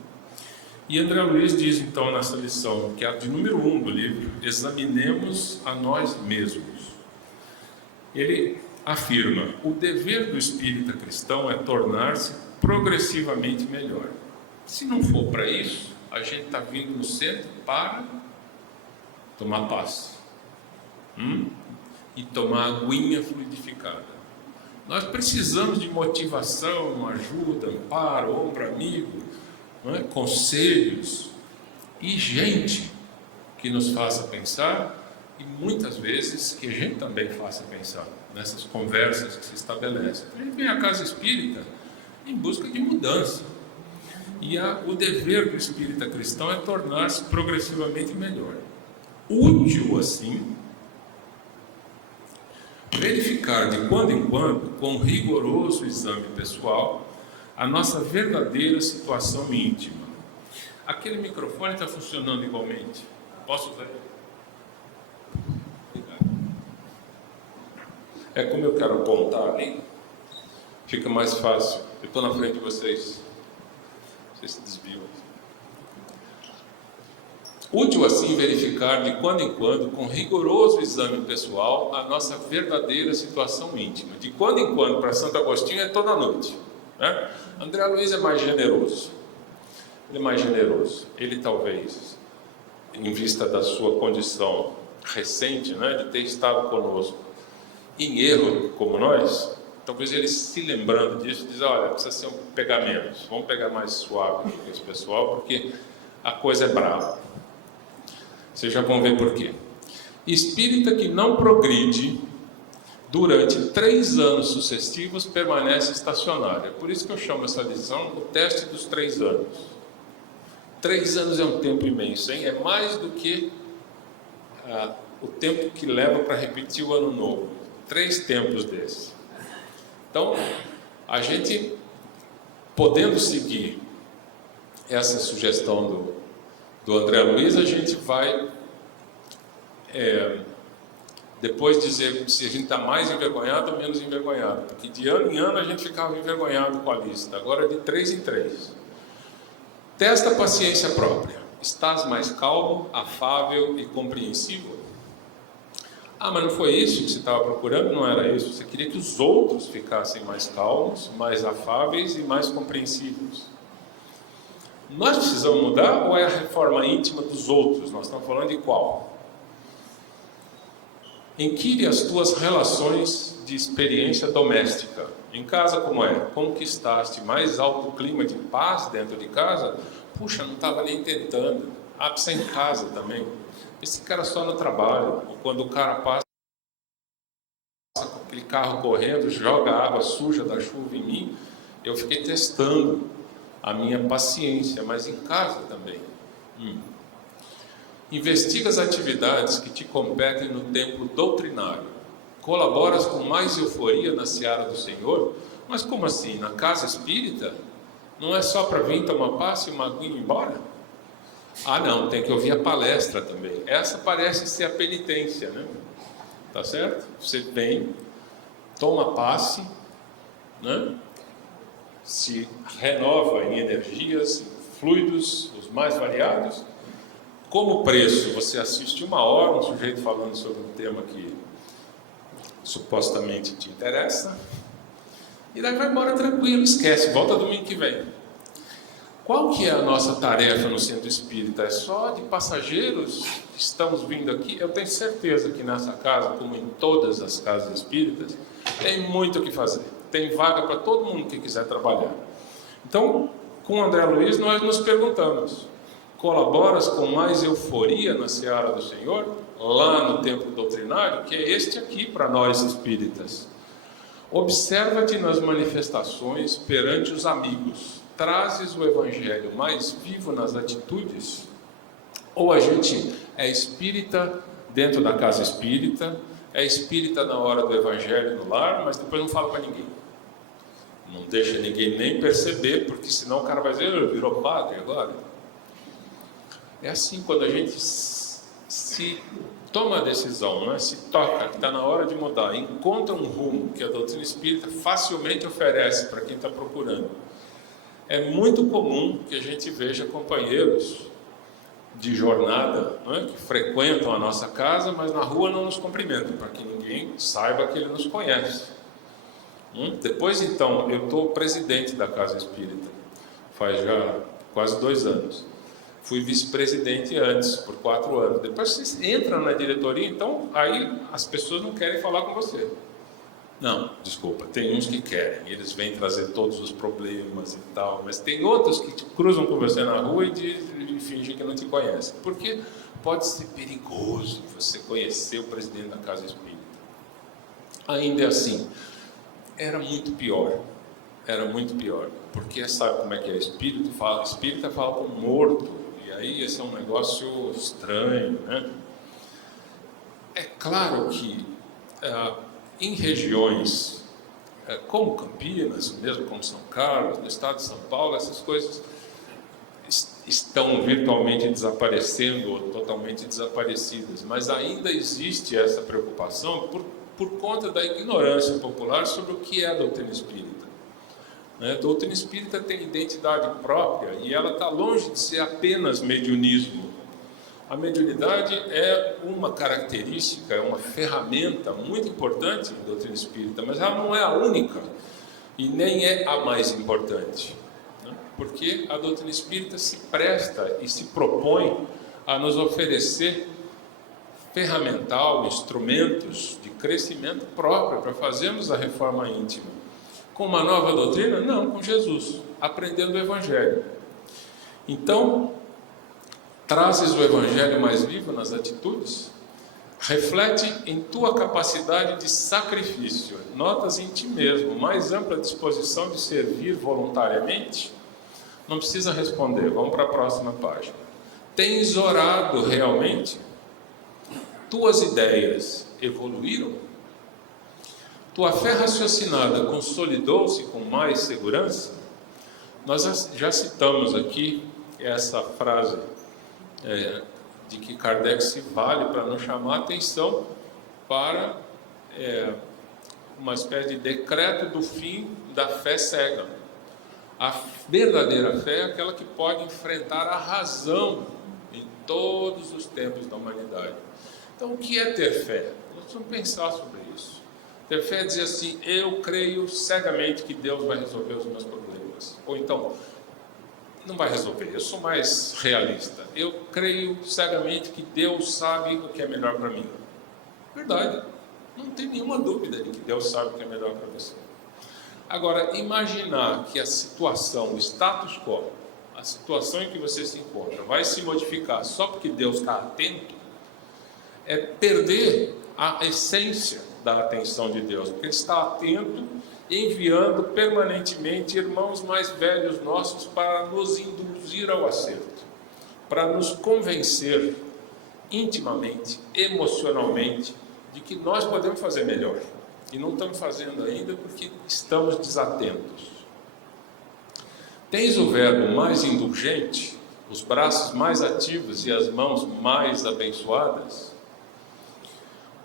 E André Luiz diz então nessa lição, que é a de número 1 do livro, examinemos a nós mesmos. Ele afirma: o dever do espírita cristão é tornar-se progressivamente melhor. Se não for para isso, a gente está vindo no centro para tomar paz e tomar aguinha fluidificada. Nós precisamos de motivação, ajuda, amparo, ombro amigo, conselhos e gente que nos faça pensar, e muitas vezes que a gente também faça pensar nessas conversas que se estabelecem. A gente vem à casa espírita em busca de mudança, e o dever do espírita cristão é tornar-se progressivamente melhor. Útil assim verificar de quando em quando, com rigoroso exame pessoal, a nossa verdadeira situação íntima. Aquele microfone está funcionando igualmente? Posso usar ele? Obrigado. É como eu quero apontar ali, fica mais fácil. Eu estou na frente de vocês. Vocês se desviam. Útil assim verificar de quando em quando, com rigoroso exame pessoal, a nossa verdadeira situação íntima. De quando em quando, para Santo Agostinho, é toda noite, né? André Luiz é mais generoso. Ele é mais generoso. Ele talvez, em vista da sua condição recente, né, de ter estado conosco em erro como nós, talvez ele se lembrando disso, diz: olha, precisa pegar menos, vamos pegar mais suave com esse pessoal, porque a coisa é brava. Vocês já vão ver por quê. Espírita que não progride durante 3 anos sucessivos permanece estacionária. Por isso que eu chamo essa lição o teste dos 3 anos. 3 anos é um tempo imenso, hein? É mais do que o tempo que leva para repetir o ano novo. 3 tempos desses. Então, a gente, podendo seguir essa sugestão do André Luiz, a gente vai depois dizer se a gente está mais envergonhado ou menos envergonhado, porque de ano em ano a gente ficava envergonhado com a lista, agora de 3 em 3. Testa a paciência própria. Estás mais calmo, afável e compreensivo? Ah, mas não foi isso que você estava procurando? Não era isso? Você queria que os outros ficassem mais calmos, mais afáveis e mais compreensivos. Nós precisamos mudar ou é a reforma íntima dos outros? Nós estamos falando de qual? Inquire as tuas relações de experiência doméstica. Em casa como é? Conquistaste mais alto clima de paz dentro de casa? Puxa, não estava nem tentando. Ah, precisa em casa também. Esse cara só no trabalho. Ou quando o cara passa com aquele carro correndo, joga água suja da chuva em mim, eu fiquei testando a minha paciência, mas em casa também. Investiga as atividades que te competem no tempo doutrinário. Colaboras com mais euforia na seara do Senhor? Mas como assim? Na casa espírita? Não é só para vir tomar passe e uma aguinha e ir embora? Ah não, tem que ouvir a palestra também. Essa parece ser a penitência, né? Tá certo? Você vem, toma passe, né? Se renova em energias, em fluidos, os mais variados. Como preço, você assiste 1 hora, um sujeito falando sobre um tema que supostamente te interessa, e daí vai embora tranquilo, esquece, volta domingo que vem. Qual que é a nossa tarefa no centro espírita? É só de passageiros que estamos vindo aqui? Eu tenho certeza que nessa casa, como em todas as casas espíritas, tem muito o que fazer. Tem vaga para todo mundo que quiser trabalhar. Então, com o André Luiz, nós nos perguntamos: colaboras com mais euforia na seara do Senhor, lá no templo doutrinário, que é este aqui para nós espíritas? Observa-te nas manifestações perante os amigos. Trazes o Evangelho mais vivo nas atitudes? Ou a gente é espírita dentro da casa espírita, é espírita na hora do Evangelho no lar, mas depois não fala para ninguém? Não deixa ninguém nem perceber, porque senão o cara vai dizer, virou padre agora. É assim, quando a gente se toma a decisão, né? Se toca, que está na hora de mudar, encontra um rumo que a doutrina espírita facilmente oferece para quem está procurando. É muito comum que a gente veja companheiros de jornada, né, que frequentam a nossa casa, mas na rua não nos cumprimentam, para que ninguém saiba que ele nos conhece. Depois, então, eu estou presidente da Casa Espírita, faz já quase 2 anos. Fui vice-presidente antes, por 4 anos. Depois você entra na diretoria, então aí as pessoas não querem falar com você. Não, desculpa, tem uns que querem, eles vêm trazer todos os problemas e tal, mas tem outros que te cruzam com você na rua e fingem que não te conhecem. Porque pode ser perigoso você conhecer o presidente da Casa Espírita. Ainda é assim, era muito pior, porque sabe como é que é? Espírita fala com morto, e aí esse é um negócio estranho, né? É claro que em regiões como Campinas, mesmo como São Carlos, no estado de São Paulo, essas coisas estão virtualmente desaparecendo ou totalmente desaparecidas, mas ainda existe essa preocupação por conta da ignorância popular sobre o que é a doutrina espírita. A doutrina espírita tem identidade própria e ela está longe de ser apenas mediunismo. A mediunidade é uma característica, é uma ferramenta muito importante da doutrina espírita, mas ela não é a única e nem é a mais importante, né? Porque a doutrina espírita se presta e se propõe a nos oferecer ferramental, instrumentos de crescimento próprio para fazermos a reforma íntima. Com uma nova doutrina? Não, com Jesus, aprendendo o Evangelho. Então, trazes o Evangelho mais vivo nas atitudes? Reflete em tua capacidade de sacrifício. Notas em ti mesmo mais ampla disposição de servir voluntariamente? Não precisa responder, vamos para a próxima página. Tens orado realmente? Tuas ideias evoluíram? Tua fé raciocinada consolidou-se com mais segurança? Nós já citamos aqui essa frase de que Kardec se vale para nos chamar a atenção para uma espécie de decreto do fim da fé cega. A verdadeira fé é aquela que pode enfrentar a razão em todos os tempos da humanidade. Então, o que é ter fé? Nós precisamos pensar sobre isso. Ter fé é dizer assim, eu creio cegamente que Deus vai resolver os meus problemas. Ou então, não vai resolver, eu sou mais realista. Eu creio cegamente que Deus sabe o que é melhor para mim. Verdade, não tem nenhuma dúvida de que Deus sabe o que é melhor para você. Agora, imaginar que a situação, o status quo, a situação em que você se encontra, vai se modificar só porque Deus está atento, é perder a essência da atenção de Deus, porque Ele está atento, enviando permanentemente irmãos mais velhos nossos para nos induzir ao acerto, para nos convencer intimamente, emocionalmente, de que nós podemos fazer melhor. E não estamos fazendo ainda porque estamos desatentos. Tens o verbo mais indulgente, os braços mais ativos e as mãos mais abençoadas?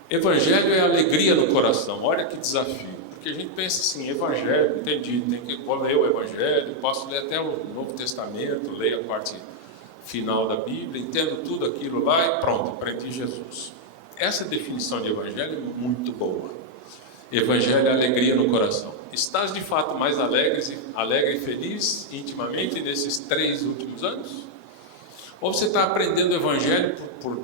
Evangelho é alegria no coração. Olha que desafio. Porque a gente pensa assim, Evangelho, entendi, vou ler o Evangelho, posso ler até o Novo Testamento, leio a parte final da Bíblia, entendo tudo aquilo lá e pronto, aprendi Jesus. Essa definição de Evangelho é muito boa. Evangelho é alegria no coração. Estás de fato mais alegre e feliz intimamente nesses 3 últimos anos? Ou você está aprendendo o Evangelho por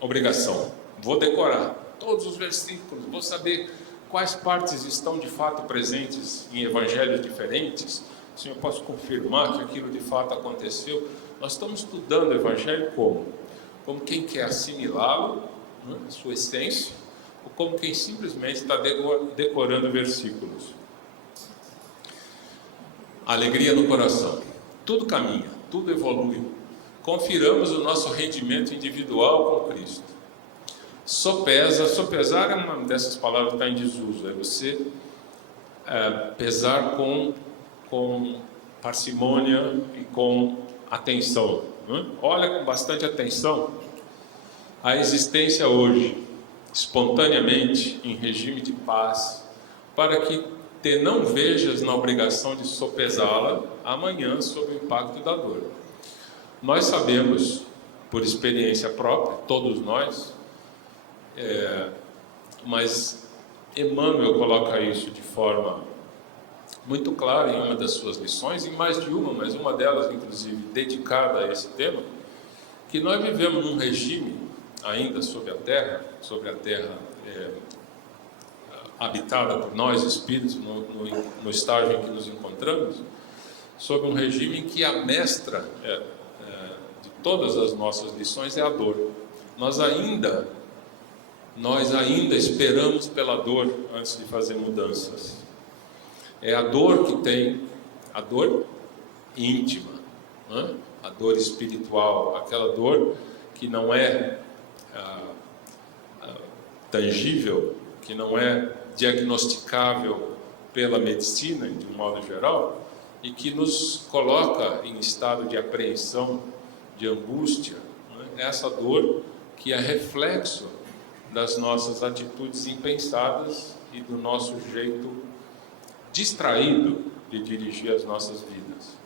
obrigação? Vou decorar todos os versículos, vou saber quais partes estão de fato presentes em evangelhos diferentes, assim eu posso confirmar que aquilo de fato aconteceu. Nós estamos estudando o Evangelho como quem quer assimilá-lo, né, sua essência, ou como quem simplesmente está decorando versículos. Alegria no coração. Tudo caminha, tudo evolui. Confiramos o nosso rendimento individual com Cristo. Sopesar é uma dessas palavras que está em desuso, é você pesar com parcimônia e com atenção, né? Olha com bastante atenção a existência hoje, espontaneamente, em regime de paz, para que te não vejas na obrigação de sopesá-la amanhã sob o impacto da dor. Nós sabemos, por experiência própria, todos nós, mas Emmanuel coloca isso de forma muito clara em uma das suas lições, em mais de uma, mas uma delas, inclusive, dedicada a esse tema, que nós vivemos num regime ainda sobre a Terra habitada por nós, espíritos, no estágio em que nos encontramos, sob um regime em que a mestra de todas as nossas lições é a dor. Nós ainda esperamos pela dor antes de fazer mudanças. É a dor que tem, a dor íntima, né? A dor espiritual, aquela dor que não é tangível, que não é diagnosticável pela medicina, de um modo geral, e que nos coloca em estado de apreensão, de angústia, né? Essa dor que é reflexo das nossas atitudes impensadas e do nosso jeito distraído de dirigir as nossas vidas.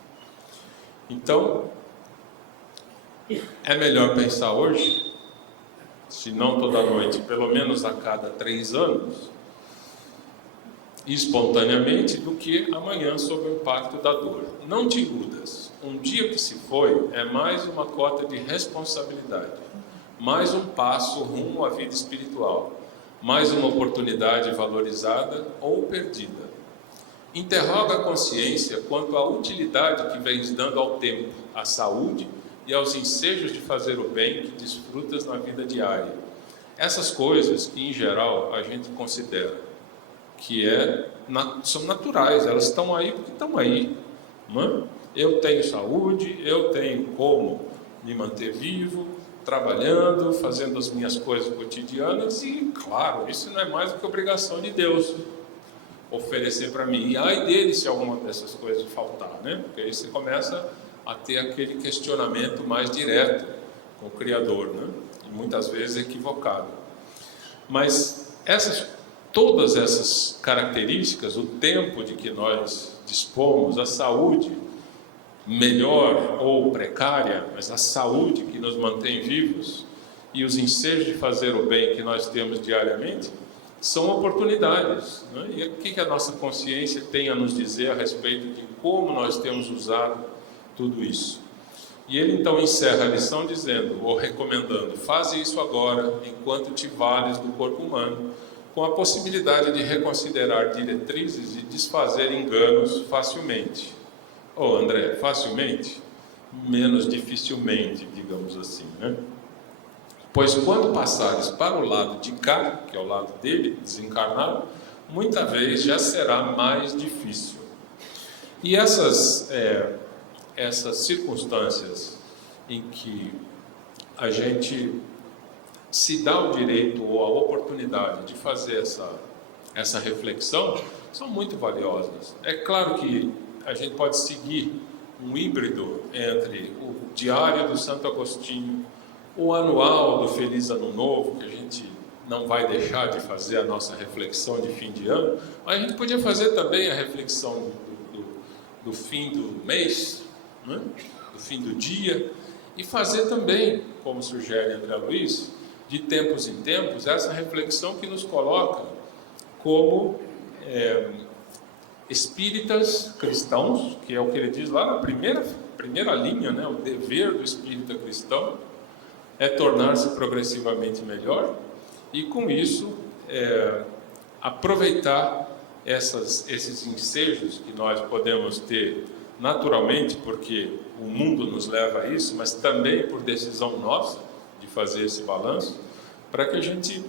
Então, é melhor pensar hoje, se não toda noite, pelo menos a cada 3 anos, espontaneamente, do que amanhã sob o impacto da dor. Não te iludas, um dia que se foi é mais uma cota de responsabilidade, mais um passo rumo à vida espiritual, mais uma oportunidade valorizada ou perdida. Interroga a consciência quanto à utilidade que vens dando ao tempo, à saúde e aos ensejos de fazer o bem que desfrutas na vida diária. Essas coisas que, em geral, a gente considera que são naturais, elas estão aí porque estão aí, não é? Eu tenho saúde, eu tenho como me manter vivo, trabalhando, fazendo as minhas coisas cotidianas e, claro, isso não é mais do que obrigação de Deus oferecer para mim. E ai dele se alguma dessas coisas faltar, né? Porque aí você começa a ter aquele questionamento mais direto com o Criador, né? E muitas vezes equivocado. Mas todas essas características, o tempo de que nós dispomos, a saúde melhor ou precária, mas a saúde que nos mantém vivos e os ensejos de fazer o bem que nós temos diariamente, são oportunidades, né? E o que a nossa consciência tem a nos dizer a respeito de como nós temos usado tudo isso? E ele então encerra a lição dizendo, ou recomendando, faze isso agora, enquanto te vales do corpo humano, com a possibilidade de reconsiderar diretrizes e desfazer enganos facilmente. André, facilmente? Menos dificilmente, digamos assim, né? Pois quando passares para o lado de cá, que é o lado dele, desencarnado, muita vez já será mais difícil. E essas circunstâncias em que a gente se dá o direito ou a oportunidade de fazer essa reflexão, são muito valiosas. É claro que a gente pode seguir um híbrido entre o diário do Santo Agostinho, o anual do Feliz Ano Novo, que a gente não vai deixar de fazer a nossa reflexão de fim de ano, mas a gente podia fazer também a reflexão do fim do mês, né? Do fim do dia, e fazer também, como sugere André Luiz, de tempos em tempos, essa reflexão que nos coloca como espíritas cristãos, que é o que ele diz lá na primeira linha, né? O dever do espírita cristão é tornar-se progressivamente melhor e, com isso, aproveitar esses ensejos que nós podemos ter naturalmente, porque o mundo nos leva a isso, mas também por decisão nossa de fazer esse balanço, para que a gente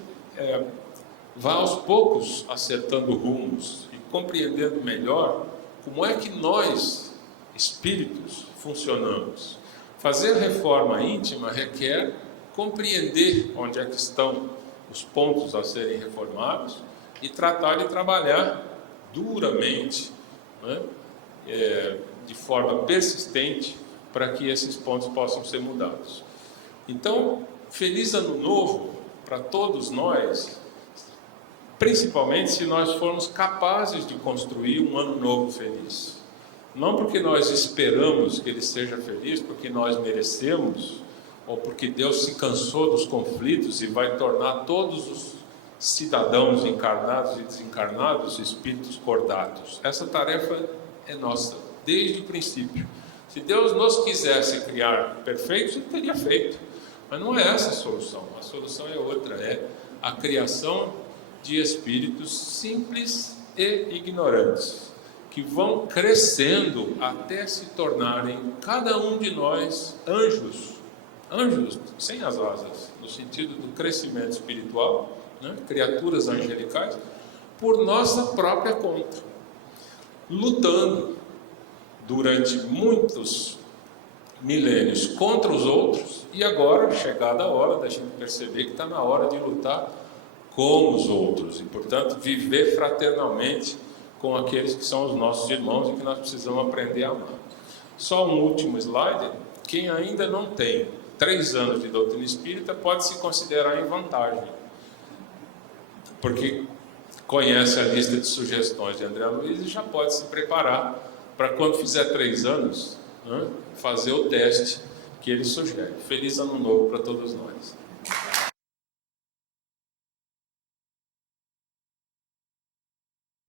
vá aos poucos acertando rumos e compreendendo melhor como é que nós, espíritos, funcionamos. Fazer reforma íntima requer compreender onde estão os pontos a serem reformados e tratar de trabalhar duramente, né, de forma persistente, para que esses pontos possam ser mudados. Então, feliz ano novo para todos nós, principalmente se nós formos capazes de construir um ano novo feliz. Não porque nós esperamos que ele seja feliz, porque nós merecemos, ou porque Deus se cansou dos conflitos e vai tornar todos os cidadãos encarnados e desencarnados espíritos cordatos. Essa tarefa é nossa, desde o princípio. Se Deus nos quisesse criar perfeitos, Ele teria feito. Mas não é essa a solução. A solução é outra, é a criação de espíritos simples e ignorantes, que vão crescendo até se tornarem, cada um de nós, anjos sem as asas, no sentido do crescimento espiritual, né? Criaturas angelicais, por nossa própria conta, lutando durante muitos milênios contra os outros, e agora, chegada a hora da gente perceber que está na hora de lutar com os outros, e portanto viver fraternalmente com aqueles que são os nossos irmãos e que nós precisamos aprender a amar. Só um último slide. Quem ainda não tem 3 anos de doutrina espírita pode se considerar em vantagem, porque conhece a lista de sugestões de André Luiz e já pode se preparar para, quando fizer 3 anos, né, fazer o teste que ele sugere. Feliz ano novo para todos nós.